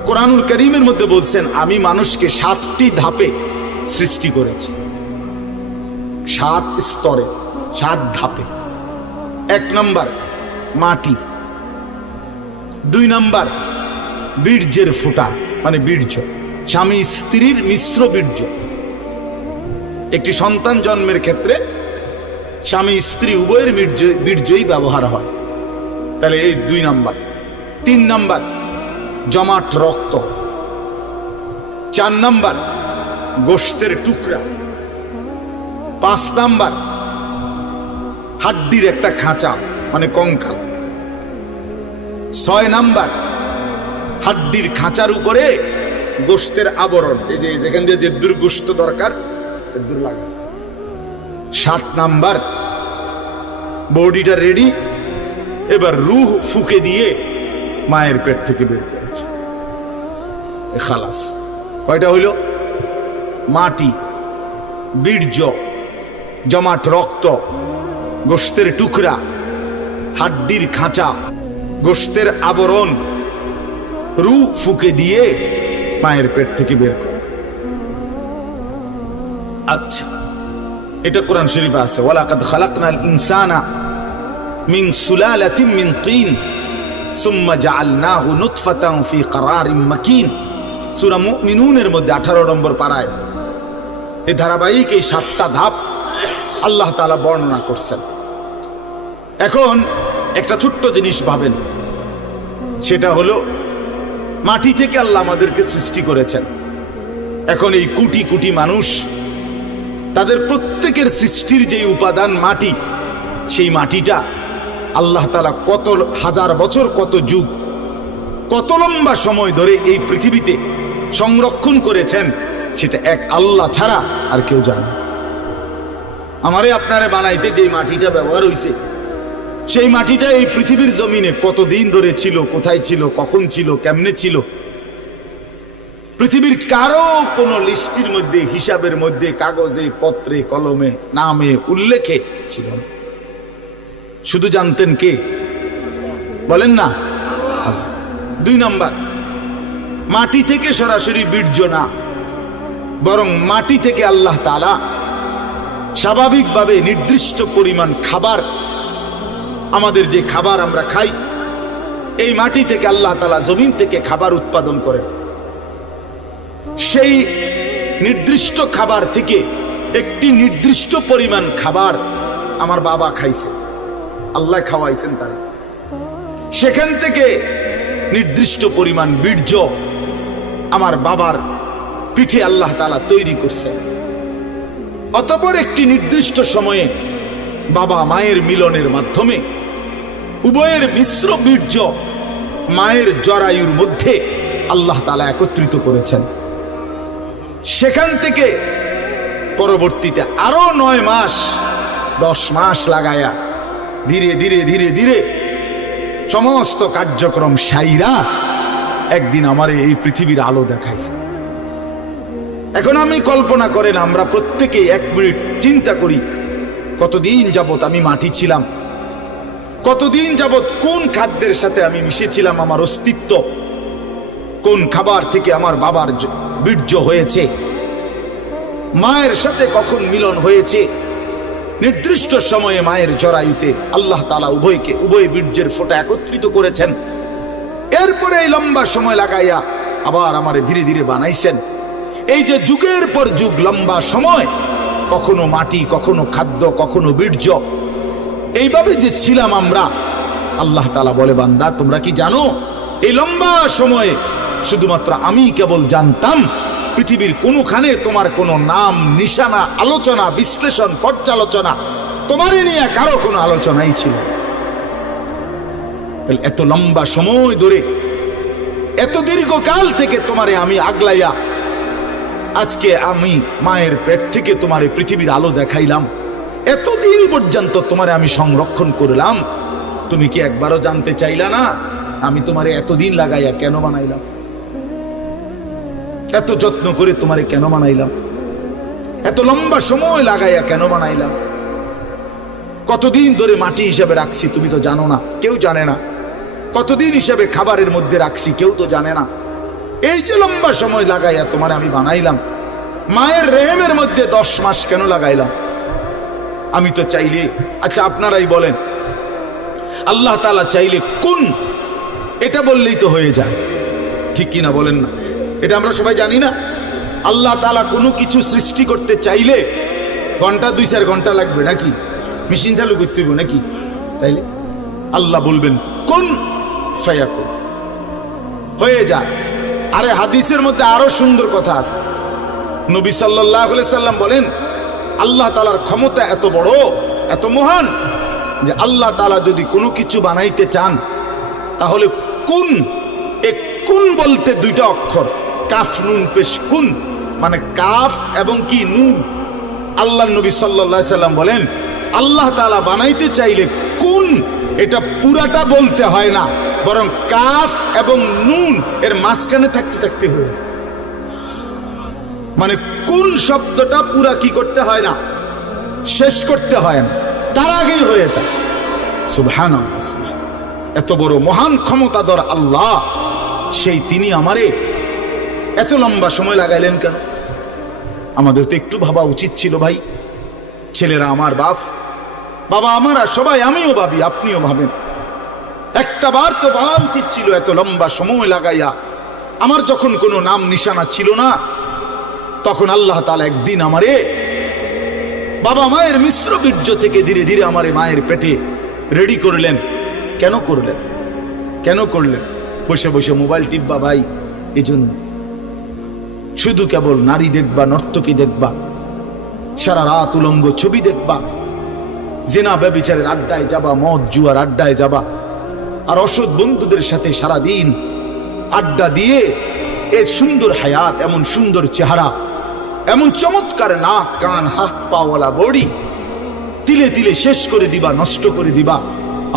কোরআনুল কারীমের মধ্যে বলছেন, আমি মানুষকে 7টি ধাপে সৃষ্টি করেছি, 7 স্তরে, 7 ধাপে। 1 নম্বর মাটি, 2 নম্বর বীর্যের ফোঁটা, মানে বীর্য, স্বামী স্ত্রীর মিশ্র বীর্য। একটি সন্তান জন্মের ক্ষেত্রে স্বামী স্ত্রী উভয়ের বীর্যই ব্যবহার হয়, তাহলে এই 2 নম্বর। 3 নম্বর জমাট রক্ত। 4 নম্বর গোশতের টুকরা। 5 নম্বর হাড্ডির একটা খাঁচা, মানে কঙ্কাল। 6 নম্বর হাড্ডির খাঁচার উপরে গোশতের আবরণ, এই যে যেখান দিয়ে যে গোশত দরকার দূর লাগাছে। 7 নাম্বার বডিটা রেডি, এবার রূহ ফুকে দিয়ে মায়ের পেট থেকে বের করেছে, খালাস। কয়টা হইল? মাটি, বীর্য, জমাট রক্ত, গোশতের টুকরা, হাড্ডির খাঁচা, গোশতের আবরণ রূহ ফুঁকে দিয়ে মায়ের পেট থেকে বের করে। আচ্ছা, এটা কোরআন শরীফে আছে, ওয়ালাকাদ খালাকনাল ইনসানা মিন সুলালাতিন মিন তিন সুম্মা জাআলনাহু নুতফাতান ফি ক্বারারিন মাকিন। সূরা মুমিনুনের মধ্যে 18 নম্বর পারায় এই ধারাবাহিক এই 7টা ধাপ আল্লাহ তাআলা বর্ণনা করছেন। এখন একটা ছোট্ট জিনিস ভাবেন, সেটা হলো মাটি থেকে আল্লাহ আমাদেরকে সৃষ্টি করেছেন। এখন এই কোটি কোটি মানুষ, তাদের প্রত্যেকের সৃষ্টির যে উপাদান মাটি, সেই মাটিটা আল্লাহ তাআলা কত হাজার বছর, কত যুগ, কত লম্বা সময় ধরে এই পৃথিবীতে সংরক্ষণ করেছেন, সেটা এক আল্লাহ ছাড়া আর কেউ জানে না। আমারে আপনারে বানাইতে যে মাটিটা ব্যবহার হয়েছে, সেই মাটিটা এই পৃথিবীর জমিনে কতদিন ধরে ছিল, কোথায় ছিল, কখন ছিল, কেমনে ছিল, পৃথিবীর কারো কোনো লিস্টির মধ্যে, হিসাবের মধ্যে, কাগজে, পত্রে, কলমে, নামে, উল্লেখে ছিল না। শুধু জানতেন কে? বলেন না। 2 নাম্বার, মাটি থেকে সরাসরি বীর্য না, বরং মাটি থেকে আল্লাহ তাআলা স্বাভাবিকভাবে নির্দিষ্ট পরিমাণ খাবার, আমাদের যে খাবার আমরা খাই, এই মাটি থেকে আল্লাহ তাআলা জমিন থেকে খাবার উৎপাদন করেন। সেই নির্দিষ্ট খাবার থেকে একটি নির্দিষ্ট পরিমাণ খাবার আমার বাবা খাইছে, আল্লাহ খাওয়াইছেন তারা। সেখান থেকে নির্দিষ্ট পরিমাণ বীর্য আমার বাবার পিঠে আল্লাহ তাআলা তৈরি করছেন। অতঃপর একটি নির্দিষ্ট সময়ে বাবা মায়ের মিলনের মাধ্যমে উভয়ের মিশ্র বীর্য মায়ের জরায়ুর মধ্যে আল্লাহ তাআলা একত্রিত করেছেন। সেখান থেকে পরবর্তীতে আরো 9 মাস 10 মাস লাগায়া ধীরে ধীরে ধীরে ধীরে সমস্ত কার্যক্রম সাইরা একদিন আমার এই পৃথিবীর আলো দেখাইছে। এখন আমি কল্পনা করেন, আমরা প্রত্যেকে 1 মিনিট চিন্তা করি, কতদিন যাবত আমি মাটি ছিলাম, কতদিন যাবত কোন খাদ্যের সাথে আমি মিশেছিলাম, আমার অস্তিত্ব কোন খাবার থেকে আমার বাবার বীর্য হয়েছে, মায়ের সাথে কখন মিলন হয়েছে। নির্দিষ্ট সময়ে মায়ের জরায়ুতে আল্লাহ তাআলা উভয় বীর্যের ফোঁটা একত্রিত করেছেন। এরপরে এই লম্বা সময় লাগাইয়া আবার আমারে ধীরে ধীরে বানাইছেন। এই যে যুগের পর যুগ লম্বা সময়, কখনো মাটি, কখনো খাদ্য, কখনো বীর্য, এইভাবে যে ছিলাম আমরা, আল্লাহ তাআলা বলে, বান্দা তোমরা কি জানো এই লম্বা সময়ে শুধুমাত্র আমি কেবল জানতাম, পৃথিবীর কোনোখানে তোমার কোনো নাম, নিশানা, আলোচনা, বিশ্লেষণ, পর্যালোচনা, তোমারই নিয়ে কারো কোনো আলোচনাই ছিল। তাহলে এত লম্বা সময় ধরে, এত দীর্ঘকাল থেকে তোমারে আমি আগলাইয়া আজকে আমি মায়ের পেট থেকে তোমার এই পৃথিবীর আলো দেখাইলাম, এতদিন পর্যন্ত তোমারে আমি সংরক্ষণ করলাম, তুমি কি একবারও জানতে চাইলা না আমি তোমারে এতদিন লাগাইয়া কেন বানাইলাম, এত যত্ন করে তোমারে কেন বানাইলাম, এত লম্বা সময় লাগাইয়া কেন বানাইলাম, কতদিন ধরে মাটি হিসেবে রাখছি তুমি তো জানো না, কেউ জানে না, কতদিন হিসেবে খাবারের মধ্যে রাখছি কেউ তো জানে না। এই যে লম্বা সময় লাগাইয়া তোমারে আমি বানাইলাম, মায়ের রেহেমের মধ্যে 10 মাস কেন লাগাইলাম আমি তো চাইলে, আচ্ছা আপনারাই বলেন, আল্লাহ তাআলা চাইলে কোন, এটা বললেই তো হয়ে যায়, ঠিক কিনা বলেন না? এটা আমরা সবাই জানি না। আল্লাহ তাআলা কোনো কিছু সৃষ্টি করতে চাইলে ঘন্টা 2-4 ঘন্টা লাগবে নাকি? মেশিন চালু করতে হইব নাকি? তাইলে আল্লাহ বলবেন কোন ফায়াকুন, হয়ে যায়। আরে হাদিসের মধ্যে আরো সুন্দর কথা আছে। নবী সাল্লাল্লাহু আলাইহি সাল্লাম বলেন, আল্লাহ তাআলার ক্ষমতা এত বড়, এত মহান, যে আল্লাহ তাআলা যদি কোনো কিছু বানাইতে চান তাহলে কুন, এক কুন বলতে 2টা অক্ষর, কাফ নুন পেশ, কুন মানে কাফ এবং কি নুন। আল্লাহ নবী সাল্লাল্লাহু আলাইহি সাল্লাম বলেন, আল্লাহ তাআলা বানাইতে চাইলে কুন, এটা পুরাটা বলতে হয় না, বরং কাফ এবং নুন এর মাঝখানে থাকতে থাকতে হয়ে যায়। মানে কোন শব্দটা পুরা কি করতে হয় না, শেষ করতে হয় না, তার আগেই হয়ে যায়। সুবহানাল্লাহ, এত বড় মহান ক্ষমতাধর আল্লাহ, সেই তিনি আমারে এত লম্বা সময় লাগাইলেন কেন? আমাদের তো একটু ভাবা উচিত ছিল ভাই। ছেলেরা আমার বাবা আমার, আর সবাই, আমিও ভাবি, আপনিও ভাবেন, একটা বার তো ভাবা উচিত ছিল এত লম্বা সময় লাগাইয়া। আমার যখন কোনো নাম নিশানা ছিল না, তখন আল্লাহ তাআলা একদিন আমারে বাবা মায়ের মিশ্র বীর্য থেকে ধীরে ধীরে আমারে মায়ের পেটে রেডি করলেন। কেন করলেন? কেন করলেন? বসে বসে মোবাইল টিপবা ভাই? এই জন্য শুধু কেবল নারী দেখবা, নর্তকী দেখবা, সারা রাত উলঙ্গ ছবি দেখবা, জেনা ব্যভিচারের আড্ডায় যাবা, মদ জুয়ার আড্ডায় যাবা, আর অসৎ বন্ধুদের সাথে সারা দিন আড্ডা দিয়ে এ সুন্দর হায়াত, এমন সুন্দর চেহারা, এমন চমৎকার নাক কান হাত পাওয়ালা বডি তিলে তিলে শেষ করে দিবা, নষ্ট করে দিবা।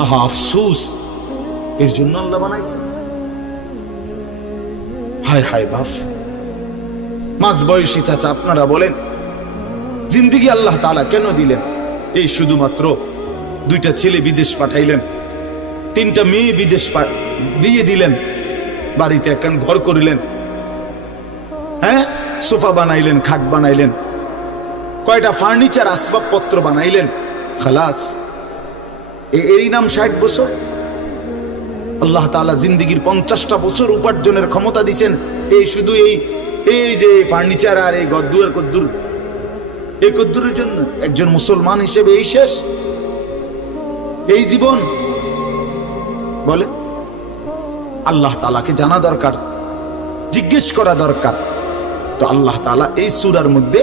আহা আফসুস, এর জন্য আল্লাহ বানাইছে? হায় হায় বাপ, মাঝ বয়সী চাচা আপনারা বলেন, জিন্দিগি আল্লাহ তাআলা কেন দিলেন? এই শুধুমাত্র 2টা ছেলে বিদেশ পাঠাইলেন, 3টা মেয়ে বিদেশ বিয়ে দিলেন, বাড়িতে একখান ঘর করিলেন, হ্যাঁ, সোফা বানাইলেন, খাট বানাইলেন, কয়টা ফার্নিচার আসবাবপত্র বানাইলেন, খালাস। এরই নাম 60 বছর? আল্লাহ তাআলা জিন্দিগির 50টা বছর উপার্জনের ক্ষমতা দিচ্ছেন এই শুধু এই যে ফার্নিচার আর এই গদ্দুর কদ্দুর, এই কদ্দুরের জন্য? একজন মুসলমান হিসেবে এই শেষ, এই জীবন? বলে আল্লাহ তাআলাকে জানা দরকার, জিজ্ঞেস করা দরকার। তো আল্লাহ তাআলা এই সূরার মধ্যে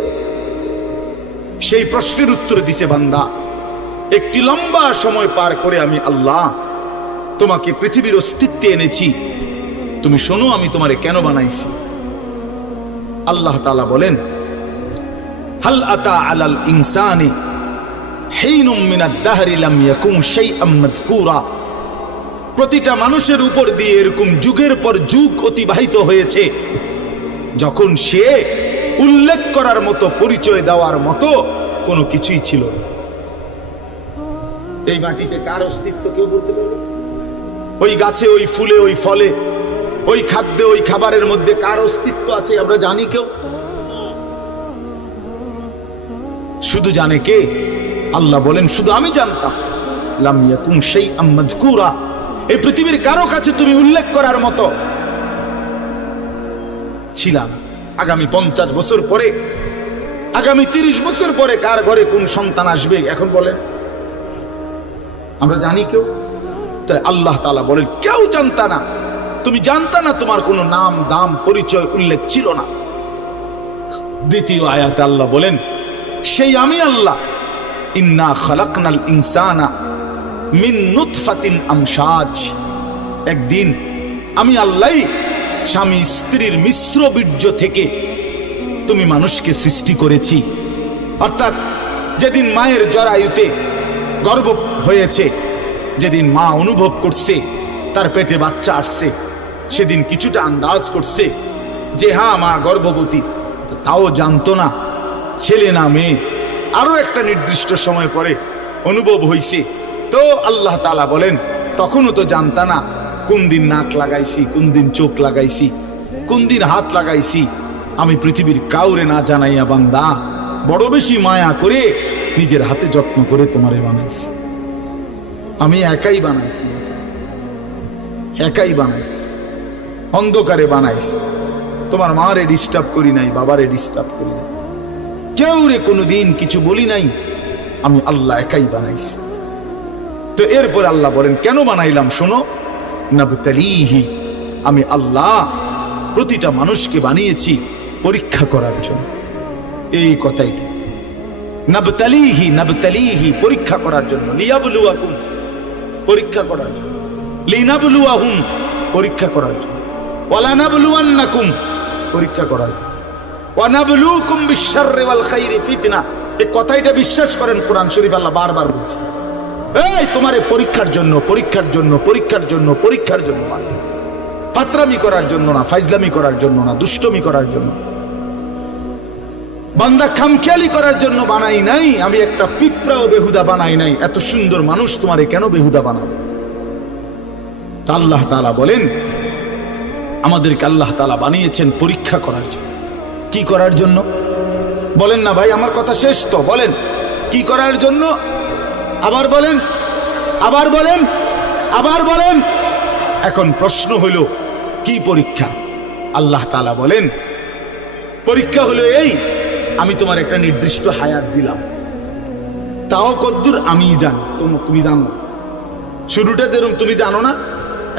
সেই প্রশ্নের উত্তর দিছে, বান্দা, একটি লম্বা সময় পার করে আমি আল্লাহ তোমাকে পৃথিবীর অস্তিত্বে এনেছি, তুমি শোনো আমি তোমারে কেন বানাইছি। আল্লাহ তাআলা বলেন, হাল আতা আলাল ইনসানি হিনুম মিনাদ দাহরি লাম ইয়াকুন শাইআম মাযকুরা। প্রতিটা মানুষের উপর দিয়ে এরকম যুগের পর যুগ অতিবাহিত হয়েছে, যখন সে উল্লেখ করার মতো, পরিচয় দেওয়ার মতো কোনো কিছুই ছিল না। এই মাটিতে কার অস্তিত্ব কেউ বলতে পারবে? ওই গাছে, ওই ফুলে, ওই ফলে, ওই খাদ্যে, ওই খাবারের মধ্যে কার অস্তিত্ব আছে আমরা জানি কেউ? শুধু জানে কে? আল্লাহ বলেন, শুধু আমি জানতাম। লাম ইয়াকুন শাইআম মাযকুরা, এই পৃথিবীর কারো কাছে তুমি উল্লেখ করার মতো ছিলা না। আগামী 50 বছর পরে, আগামী 30 বছর পরে কার ঘরে কোন সন্তান আসবে এখন বলেন? আমরা জানি কেউ? তাই আল্লাহ তাআলা বলেন, কেউ জানতা না, তুমি জানতা না, তোমার কোনো নাম দাম পরিচয় উল্লেখ ছিল না। দ্বিতীয় আয়াতে আল্লাহ বলেন, সেই আমি আল্লাহ, ইন্না খালাকনাল ইনসানা মিন নুতফাতিন আমশাজ, একদিন আমি আল্লাহ স্বামী স্ত্রীর মিশ্র বীর্য থেকে তুমি মানুষকে সৃষ্টি করেছি। অর্থাৎ যেদিন মায়ের জরায়ুতে গর্ভ হয়েছে, যেদিন মা অনুভব করছে তার পেটে বাচ্চা আসছে, সেদিন কিছুটা আন্দাজ করছে যে হ্যাঁ মা গর্ভবতী, তাও জানতো না ছেলে না মেয়ে। আরো একটা নির্দিষ্ট সময় পরে অনুভব হইছে। তো আল্লাহ তাআলা বলেন, তখনও তো জানতা না কোন দিন নাক লাগাইছি, কোন দিন চোখ লাগাইছি, কোন দিন হাত লাগাইছি। আমি পৃথিবীর কাউরে না জানাইয়া বান্দা বড় বেশি মায়া করে নিজের হাতে যত্ন করে তোমারে বানাইছি। আমি একাই বানাইছি, একাই বানাইছি, অন্ধকারে বানাইছি। তোমার মারে ডিস্টার্ব করি নাই, বাবারে ডিস্টার্ব করি নাই, কেউ রে কোনোদিন কিছু বলি নাই। আমি আল্লাহ একাই বানাইছি। তো এরপর আল্লাহ বলেন, কেন বানাইলাম শোনো, নাবতালিহি, আমি আল্লাহ প্রতিটা মানুষকে বানিয়েছি পরীক্ষা করার জন্য। এই কথাই নাবতালিহি, নাবতালিহি পরীক্ষা করার জন্য, লিয়াবলুয়াকুম পরীক্ষা করার জন্য, লিনাবলুয়াহুম পরীক্ষা করার জন্য, ওয়ালা নাবলুয়ান্নাকুম পরীক্ষা করার জন্য, ওয়া নাবলুকুম বিশ-শাররি ওয়াল খাইরি ফিতনা। এই কথাটা বিশ্বাস করেন, কোরআন শরীফ আল্লাহ বারবার বলছে, এই তোমারে পরীক্ষার জন্য, পরীক্ষার জন্য, পরীক্ষার জন্য, পরীক্ষার জন্য, মাত্র ফাতরামি করার জন্য না, ফাইজলামি করার জন্য না, দুষ্টমি করার জন্য। বান্দা খামখেয়ালি করার জন্য বানাই নাই, আমি একটা পিঁপড়াও বেহুদা বানাই নাই। এত সুন্দর মানুষ তোমারে কেন বেহুদা বানাবো? তা আল্লাহ তাআলা বলেন, আমাদেরকে আল্লাহ তাআলা বানিয়েছেন পরীক্ষা করার জন্য। কি করার জন্য বলেন না ভাই? আমার কথা শেষ তো, বলেন কি করার জন্য? আবার বলেন, আবার বলেন, আবার বলেন। এখন প্রশ্ন হইল কি পরীক্ষা? আল্লাহ তাআলা বলেন পরীক্ষা হলো এই, আমি তোমার একটা নির্দিষ্ট হায়াত দিলাম, তাও কদ্দুর আমি জানি, তুমি জানো না। শুরুটা যেরকম তুমি জানো না,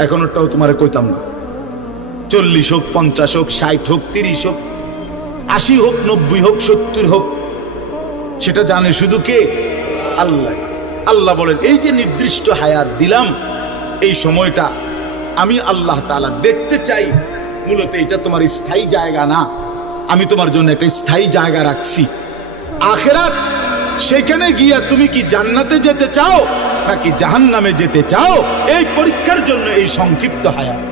এখনটাও তোমারে কইতাম না। 40 হোক, 50 হোক, 60 হোক, 30 হোক, 80 হোক, 90 হোক, 70 হোক, সেটা জানে শুধু কে? আল্লাহ। আল্লাহ বলেন এই যে নির্দিষ্ট হায়াত দিলাম, এই সময়টা আমি আল্লাহ তাআলা দেখতে চাই। মূলত এটা তোমার স্থায়ী জায়গা না, আমি তোমার জন্য একটা স্থায়ী জায়গা রাখছি আখিরাত। সেখানে গিয়া তুমি কি জান্নাতে যেতে চাও নাকি জাহান্নামে যেতে চাও, এই পরীক্ষার জন্য এই সংক্ষিপ্ত হায়াত।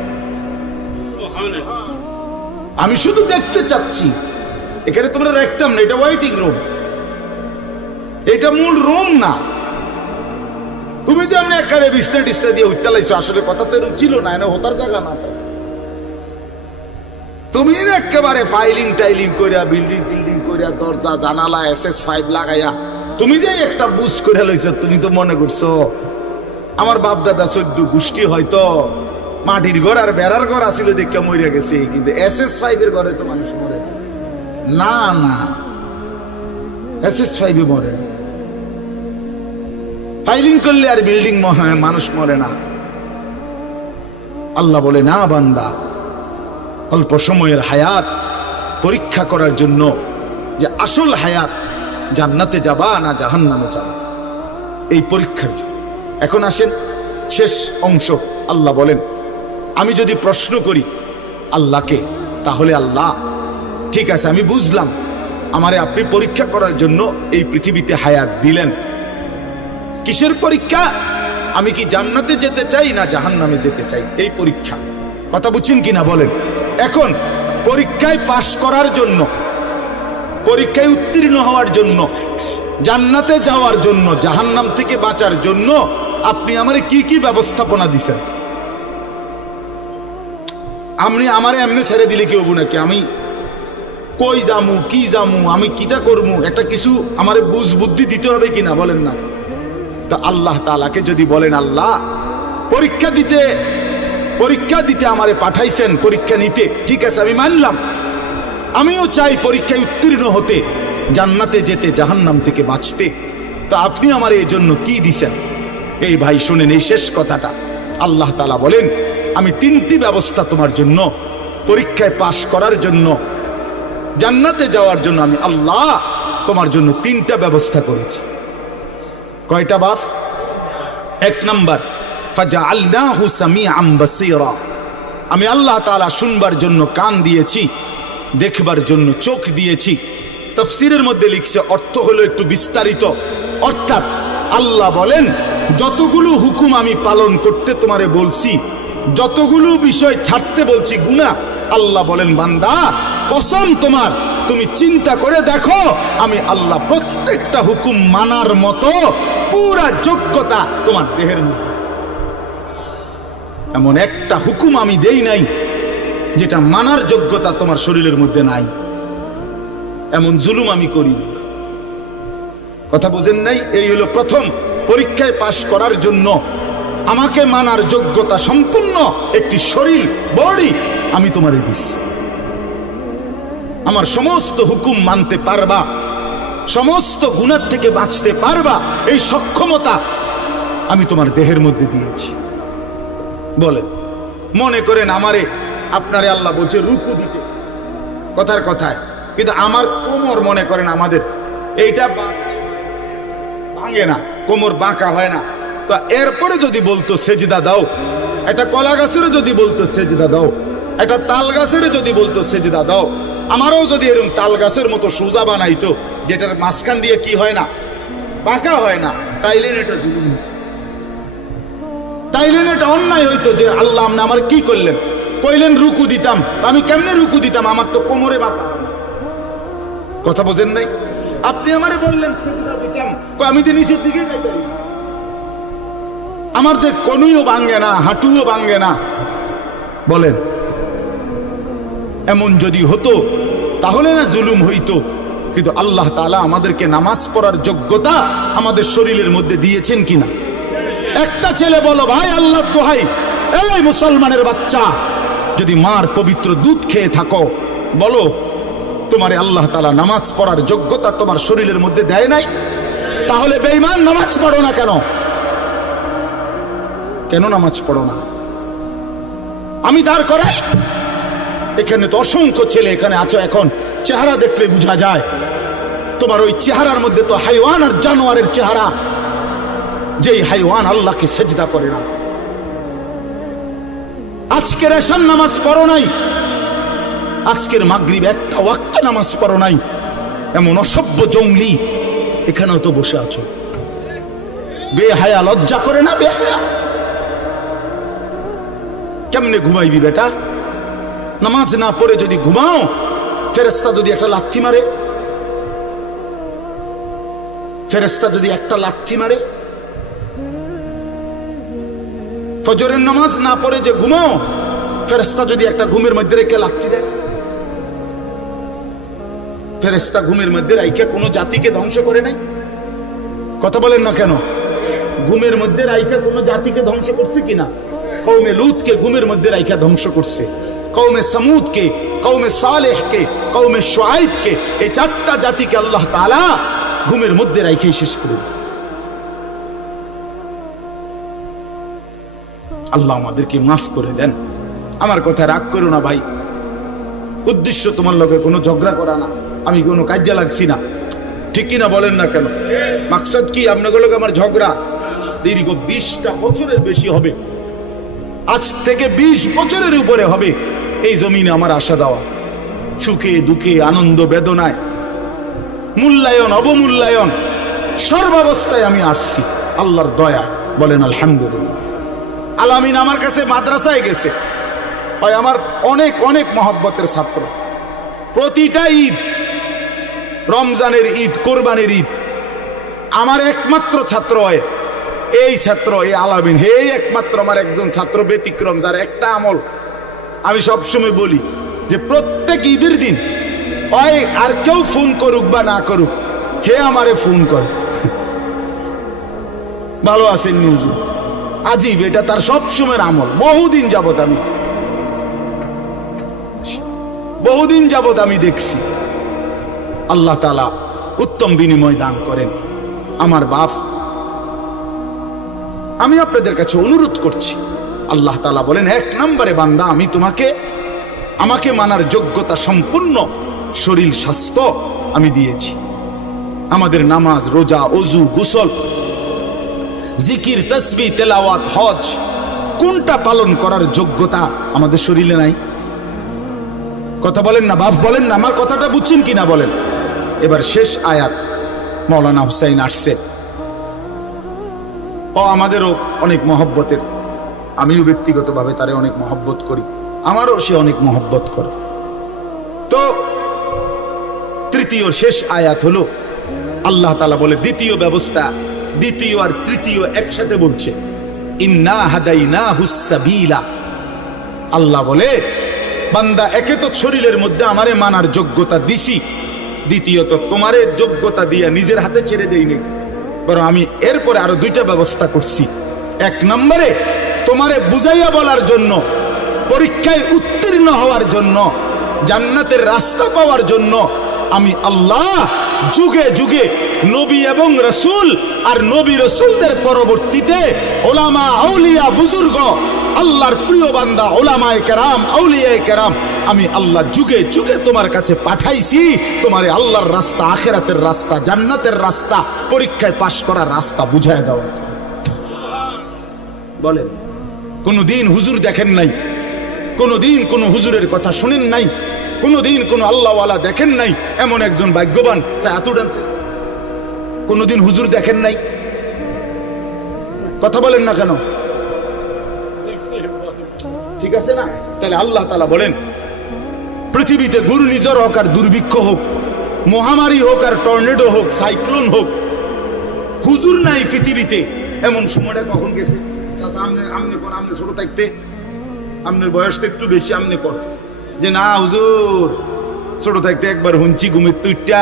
আমি শুধু দেখতে চাচ্ছি। এখানে তোমরা রাখতাম না, এটা ওয়েটিং রুম, এটা মূল রুম না। তুমি যে আমি একারে বিছনা টিস্তা দিয়ে উঠতে লাইছো, আসলে কথা তো এরকম ছিল না, এনে হতার জায়গা না। তুমি একেবারে ফাইলিং টাইলিং করিয়া, বিল্ডিং টিল্ডিং করিয়া, দরজা জানালা SS5 লাগাইয়া তুমি যে একটা বুঝ করে লইছো, তুমি তো মনে করছো আমার বাপ দাদা 14 গোষ্ঠী হয়তো মাটির ঘর আর বেড়ার ঘর আসিল দেখে মরিয়া গেছে, কিন্তু SS5 এর ঘরে তো মানুষ মরে না। না, SS5 এ মরে না। ফাইলিং করলে আর বিল্ডিং মানুষ মরে না। আল্লাহ বলে না বান্দা, অল্প সময়ের হায়াত পরীক্ষা করার জন্য, যে আসল হায়াত জান্নাতে যাবা না জাহান্নামে যাবা, এই পরীক্ষার জন্য। এখন আসেন শেষ অংশ। আল্লাহ বলেন আমি যদি প্রশ্ন করি আল্লাহকে, তাহলে আল্লাহ ঠিক আছে আমি বুঝলাম, আমারে আপনি পরীক্ষা করার জন্য এই পৃথিবীতে হায়াত দিলেন। কিসের পরীক্ষা? আমি কি জান্নাতে যেতে চাই না জাহান্নামে যেতে চাই, এই পরীক্ষা। কথা বুঝছেন কিনা বলেন? এখন পরীক্ষায় পাশ করার জন্য, পরীক্ষায় উত্তীর্ণ হওয়ার জন্য, জান্নাতে যাওয়ার জন্য, জাহান্নাম থেকে বাঁচার জন্য আপনি আমারে কি কি ব্যবস্থাপনা দিছেন? আপনি আমারে এমনি ছেড়ে দিলে কি হবো নাকি? আমি কই যামু, কি যামু, আমি কিটা করবো, একটা কিছু আমারে বুঝ বুদ্ধি দিতে হবে কিনা বলেন না? তো আল্লাহ তাআলাকে যদি বলেন আল্লাহ পরীক্ষা দিতে আমারে পাঠাইছেন, পরীক্ষা নিতে, ঠিক আছে আমি মানলাম, আমিও চাই পরীক্ষায় উত্তীর্ণ হতে, জান্নাতে যেতে, জাহান্নাম থেকে বাঁচতে। তো আপনি আমার এই জন্য কি দিছেন? এই ভাই শুনেন এই শেষ কথাটা। আল্লাহ তাআলা বলেন আমি 3টি ব্যবস্থা তোমার জন্য, পরীক্ষায় পাশ করার জন্য, জান্নাতে যাওয়ার জন্য আমি আল্লাহ তোমার জন্য 3টা ব্যবস্থা করেছি। কয়টা বাপ? 1 নাম্বার ফাজআলনাহু সামিআন বাসীরা, আমি আল্লাহ তাআলা শুনবার জন্য কান দিয়েছি, দেখবার জন্য চোখ দিয়েছি। তাফসীরের মধ্যে লিখছে অর্থ হলো একটু বিস্তারিত, অর্থাৎ আল্লাহ বলেন যতগুলো হুকুম আমি পালন করতে তোমারে বলছি, যতগুলো বিষয় ছাড়তে বলছি গুনাহ, আল্লাহ বলেন বান্দা কসম তোমার, তুমি চিন্তা করে দেখো আমি আল্লাহ প্রত্যেকটা হুকুম মানার মতো পুরা যোগ্যতা তোমার দেহের মধ্যে। এমন একটা হুকুম আমি দেই নাই যেটা মানার যোগ্যতা তোমার শরীরের মধ্যে নাই, এমন জুলুম আমি করি। কথা বুঝেন নাই? এই হলো প্রথম, পরীক্ষায় পাশ করার জন্য আমাকে মানার যোগ্যতা সম্পূর্ণ একটি শরীর, বডি আমি তোমারে দিছি। আমার সমস্ত হুকুম মানতে পারবা, সমস্ত গুনাহ থেকে বাঁচতে পারবা, এই সক্ষমতা আমি তোমার দেহের মধ্যে দিয়েছি। বলেন, মনে করেন আমারে আপনারে আল্লাহ বলছে রুকু দিতে, কথার কথায়, কিন্তু আমার কোমর মনে করেন আমাদের এইটা ভাঙে না, কোমর বাঁকা হয় না, তো এরপরে যদি বলতো সেজদা দাও, একটা কলা গাছেরও যদি বলতো সেজদা দাও, একটা তাল গাছেরও যদি বলতো সেজদা দাও, আমারও যদি এরকম তাল গাছের মতো সোজা বানাইতো, যেটার মাঝখান দিয়ে কি হয় না, বাঁকা হয় না, তাইলে এটা জুলুম হতো, তাইলে এটা অন্যায় হইতো যে আল্লাহ আপনি আমার কি করলেন, কইলেন রুকু দিতাম, আমি কেমনে রুকু দিতাম, আমার তো কোমরে বাঁকা। কথা বোঝেন নাই? আপনি আমারে বললেন সেজদা দিতাম, আমি তো নিচের দিকে যাইতাম, আমার দেখ কনুইও ভাঙ্গে না, হাঁটুও ভাঙ্গে না। বলেন এমন যদি হতো তাহলে না জুলুম হইতো। কিন্তু আল্লাহ তাআলা আমাদেরকে নামাজ পড়ার যোগ্যতা আমাদের শরীরের মধ্যে দিয়েছেন কিনা? একটা ছেলে বলো ভাই আল্লাহর দোহাই, এই মুসলমানের বাচ্চা, যদি মার পবিত্র দুধ খেয়ে থাকো, বলো তোমারে আল্লাহ তাআলা নামাজ পড়ার যোগ্যতা তোমার শরীরের মধ্যে দেয় নাই? তাহলে বেঈমান নামাজ পড়ো না কেন? কেন নামাজ পড়ো না? আমি দাঁড় করাই, এখানে তো অসংখ্য ছেলে এখানে আছো, এখন চেহারা দেখলে বোঝা যায় তোমার ওই চেহারার মধ্যে তো হাইওয়ান আর জানোয়ারের চেহারা, যেই হাইওয়ান আল্লাহকে সেজদা করে না। আজকের এশার নামাজ পড়ো নাই, আজকের মাগরিব একটা ওয়াক্ত নামাজ পড়ো নাই, এমন অসভ্য জঙ্গলি এখানেও তো বসে আছো। বেহায়া, লজ্জা করে না? বেহায়া কেমনে ঘুমাইবি বেটা? নামাজ না পড়ে যদি ঘুমাও, ফেরেশতা যদি একটা লাথি মারে, ফেরেশতা যদি একটা লাথি মারে, ফজরের নামাজ না পড়ে যে ঘুমাও, ফেরেশতা যদি একটা ঘুমের মধ্যে রেখে লাথি দেয়, ফেরেশতা ঘুমের মধ্যে রাইখা কোনো জাতিকে ধ্বংস করে নাই? কথা বলেন না কেন? ঘুমের মধ্যে রাইখা কোনো জাতিকে ধ্বংস করছে কিনা? কওমে লূতকে ঘুমের মধ্যে রাইখা ধ্বংস করছে, কওমে সামুদকে, কওমে সালেহকে, কওমে শুআইবকে, এই চারটা জাতিকে আল্লাহ তাআলা ঘুমের মধ্যে রাইখে শেষ করে দিয়েছে। আল্লাহ আমাদেরকে মাফ করে দেন। আমার কথা রাগ করো না ভাই, উদ্দেশ্য তোমার লগে কোনো ঝগড়া করা না, আমি কোনো কাজে লাগছি না, ঠিক কিনা বলেন না কেন? মাকসাদ কি আপনাগুলোকে আমার ঝগড়া? দীর্ঘ 20টা বছরের বেশি হবে, আজ থেকে 20 বছরের উপরে হবে এই জমিনে আমার আসা যাওয়া, সুখে দুঃখে আনন্দ বেদনায়, মূল্যায়ন অবমূল্যায়ন, সর্বাবস্থায় আমি আসছি আল্লাহর দয়া। বলেন আলহামদুলিল্লাহ। আলামিন আমার কাছে মাদ্রাসায় গেছে, হয় আমার অনেক অনেক মহব্বতের ছাত্র। প্রতিটা ঈদ, রমজানের ঈদ, কোরবানির ঈদ, আমার একমাত্র ছাত্র হয় এই ছাত্র, এই আলামিন, হে একমাত্র আমার একজন ছাত্র ব্যতিক্রম, যার একটা আমল আমি সবসময় বলি যে প্রত্যেক ঈদের দিন হয় আর কেউ ফোন করুক বা না করুক, হে আমারে ফোন করে, ভালো আছেন নিউজ, আজীব, এটা তার সবসময়ের আমল। বহুদিন যাবত আমি দেখছি। আল্লাহ তাআলা উত্তম বিনিময় দান করেন। আমার বাপ, আমি আপনাদের কাছে অনুরোধ করছি, আল্লাহ তাআলা বলেন 1 নম্বরে বান্দা আমি তোমাকে আমাকে মানার যোগ্যতা সম্পূর্ণ শরীর স্বাস্থ্য আমি দিয়েছি। আমাদের নামাজ, রোজা, ওযু, গোসল, জিকির, তাসবিহ, তেলাওয়াত, হজ, কোনটা পালন করার যোগ্যতা আমাদের শরীরে নাই? কথা বলেন না বাপ, বলেন না, আমার কথাটা বুঝছেন কিনা বলেন? এবার শেষ আয়াত মাওলানা হুসাইন আসছে, ও আমাদেরও অনেক মহব্বতের, আমিও ব্যক্তিগতভাবে তারে অনেক মহব্বত করি, আমারও সে অনেক মহব্বত করে। তো তৃতীয় শেষ আয়াত হলো আল্লাহ তাআলা বলে, দ্বিতীয় ব্যবস্থা, দ্বিতীয় আর তৃতীয় একসাথে বলছে, ইন্না হাদাইনাহুস সাবিলা। আল্লাহ বলে বান্দা একে তো শরীরের মধ্যে আমারে মানার যোগ্যতা দিছি, দ্বিতীয়ত তোমারে যোগ্যতা দিয়া নিজের হাতে ছেড়ে দেইনি, বরং আমি এরপরে আরো 2টা ব্যবস্থা করছি। 1 নম্বরে তোমারে বুঝাইয়া বলার জন্য, পরীক্ষায় উত্তীর্ণ হওয়ার জন্য, জান্নাতের রাস্তা পাওয়ার জন্য আমি আল্লাহ যুগে যুগে নবী এবং রাসূল আর নবী রাসূলদের পরবর্তীতে ওলামা, আউলিয়া, বুজুর্গ, আল্লাহর প্রিয় বান্দা, ওলামায়ে কেরাম, আউলিয়ায়ে কেরাম, আমি আল্লাহ যুগে যুগে তোমার কাছে পাঠাইছি তোমারে আল্লাহর রাস্তা, আখিরাতের রাস্তা, জান্নাতের রাস্তা, পরীক্ষায় পাশ করার রাস্তা বুঝায় দেওয়া। বলেন, কোনদিন হুজুর দেখেন নাই, কোনদিন কোন হুজুরের কথা শুনেন নাই, কোনদিন কোন আল্লাহওয়ালা দেখেন নাই, এমন একজন ভাগ্যবান এত ডান্সে কোনদিন হুজুর দেখেন নাই? কথা বলেন না কেন? ঠিক আছে না? তাহলে আল্লাহ তাআলা বলেন, পৃথিবীতে ঘূর্ণিঝড় হোক আর দুর্ভিক্ষ হোক, মহামারী হোক আর টর্নেডো হোক, সাইক্লোন হোক, হুজুর নাই পৃথিবীতে এমন সময়টা কখন গেছে? চাচা আমনে কোন, আমনে ছোট থাকতে, আপনার বয়সটা একটু বেশি, আমনে কর যে না হুজুর ছোট থাকতে একবার হুঁচি ঘুমের তুইটা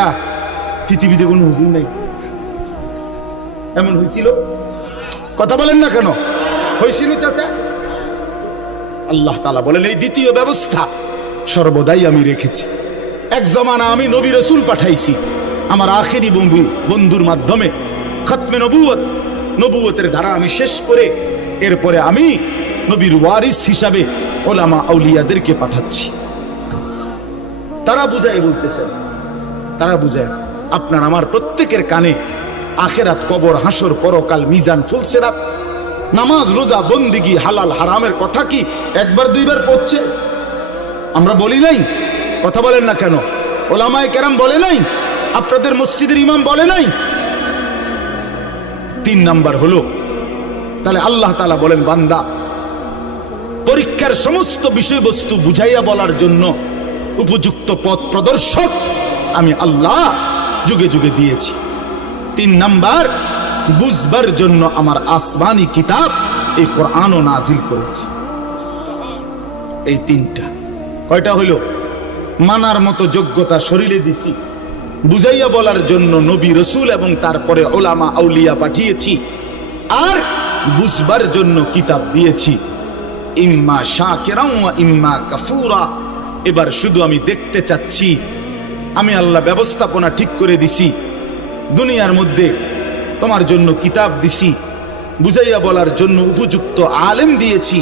পৃথিবীতে কোনো হুজুর নাই, এমন হয়েছিল? কথা বলেন না কেন? হয়েছিল চাচা? আল্লাহ তাআলা বলেন এই দ্বিতীয় ব্যবস্থা সর্বদাই আমি রেখেছি। এক জমানা আমি নবী রাসূল পাঠাইছি আমার আখেরি বন্ধুর মাধ্যমে, খতমে নবুয়ত, নবুয়তের ধারা আমি শেষ করে এরপরে আমি নবীর ওয়ারিস হিসাবে ওলামা আউলিয়াদেরকে পাঠাচ্ছি। তারা বুঝায় বলতেছেন, তারা বুঝায় আপনার আমার প্রত্যেকের কানে আখেরাত, কবর, হাসর, পরকাল, মিজান, ফুলসিরাত, নামাজ, রোজা, বন্দিগি, হালাল হারামের কথা কি একবার দুইবার পড়ছে? আমরা বলি নাই? কথা বলেন না কেন? ওলামায়ে কেরাম বলে নাই? আপনাদের মসজিদের ইমাম বলে নাই? 3 নাম্বার হলো, তাহলে আল্লাহ তাআলা বলেন বান্দা পরীক্ষার সমস্ত বিষয়বস্তু বুঝাইয়া বলার জন্য উপযুক্ত পথ প্রদর্শক আমি আল্লাহ যুগে যুগে দিয়েছি। 3 নাম্বার, বুঝবার জন্য আমার আসমানি কিতাব এই কোরআনও নাজিল করেছি। এই 3টা কয়টা হইল? মানার মতো যোগ্যতা শরীরে দিছি, বুঝাইয়া বলার জন্য নবী রাসূল এবং তারপরে ওলামা আউলিয়া পাঠিয়েছি, আর বুঝবার জন্য কিতাব দিয়েছি। ইম্মা শাকিরান ওয়া ইম্মা কাফুরা। এবার শুধু আমি দেখতে চাচ্ছি, আমি আল্লাহ ব্যবস্থাপনা ঠিক করে দিছি, দুনিয়ার মধ্যে তোমার জন্য কিতাব দিছি, বুঝাইয়া বলার জন্য উপযুক্ত আলেম দিয়েছি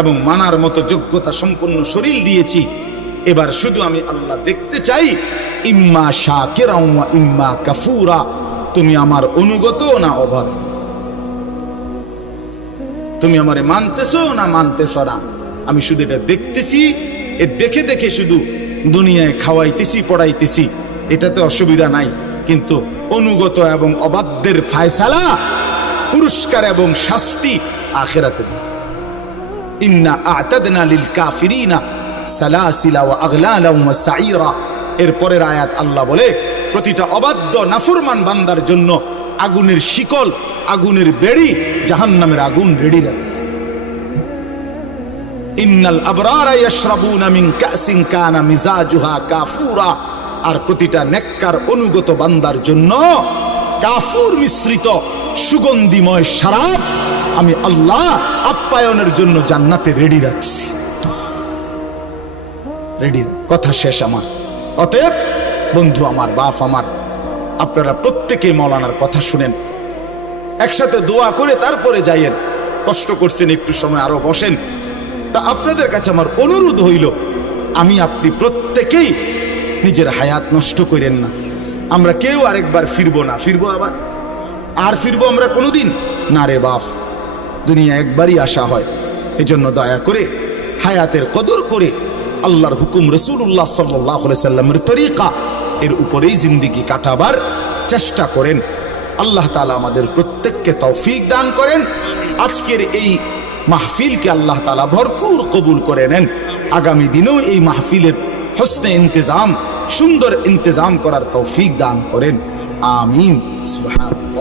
এবং মানার মতো যোগ্যতা সম্পন্ন শরীর দিয়েছি। এবার শুধু আমি আল্লাহ দেখতে চাই ইম্মা শাকিরান ওয়া ইম্মা কাফুরা, তুমি আমার অনুগত না অবাধ্য, তুমি আমারে মানতেছো না মানতেছো না। আমি শুধু এটা দেখতেছি, এ দেখে দেখে শুধু দুনিয়ায় খাওয়াইতেছি, পড়াইতেছি, এটাতে অসুবিধা নাই, কিন্তু অনুগত এবং অবাধ্যের ফায়সালা, পুরস্কার এবং শাস্তি আখিরাতে দেব। ইন্না আ'তাদনা লিল কাফিরিনা সালাসিলা ওয়া আগলালা ওয়া সাঈরা। এর পরের আয়াত আল্লাহ বলে প্রতিটা অবাধ্য নাফরমান বান্দার জন্য আগুনের শিকল, আগুনের বেড়ি, জাহান্নামের আগুন রেডি রাখছে। ইন্নাল আবরারা ইয়াশরাবুনা মিন কাসিন কানা মিজাজুহা কাফুরা। আর প্রতিটা নেককার অনুগত বান্দার জন্য কাফুর মিশ্রিত সুগন্ধিময় শরাব আমি আল্লাহ আপ্যায়নের জন্য জান্নাতে রেডি রাখছি। রেডি, কথা শেষ আমার। অতএব বন্ধু আমার, বাপ আমার, আপনারা প্রত্যেকে মাওলানার কথা শুনেন, একসাথে দোয়া করে তারপরে যাইয়েন। কষ্ট করছেন, একটু সময় আরো বসেন। তা আপনাদের কাছে আমার অনুরোধ হইল, আমি আপনি প্রত্যেকেই নিজের হায়াত নষ্ট করেন না। আমরা কেউ আরেকবার ফিরবো না, ফিরবো আবার আর ফিরবো আমরা কোনোদিন না রে বাপ, দুনিয়া একবারই আসা হয়। এজন্য দয়া করে হায়াতের কদর করে আল্লাহর হুকুম, রাসূলুল্লাহ সাল্লাল্লাহু আলাইহি সাল্লামের তরিকা, এর উপরেই জিন্দেগি কাটাবার চেষ্টা করেন। আল্লাহ তাআলা আমাদের প্রত্যেককে তৌফিক দান করেন। আজকের এই মাহফিলকে আল্লাহ তাআলা ভরপুর কবুল করে নেন। আগামী দিনেও এই মাহফিলের হোসনে ইন্তেজাম, সুন্দর ইন্তেজাম করার তৌফিক দান করেন। আমিন। সুবহান।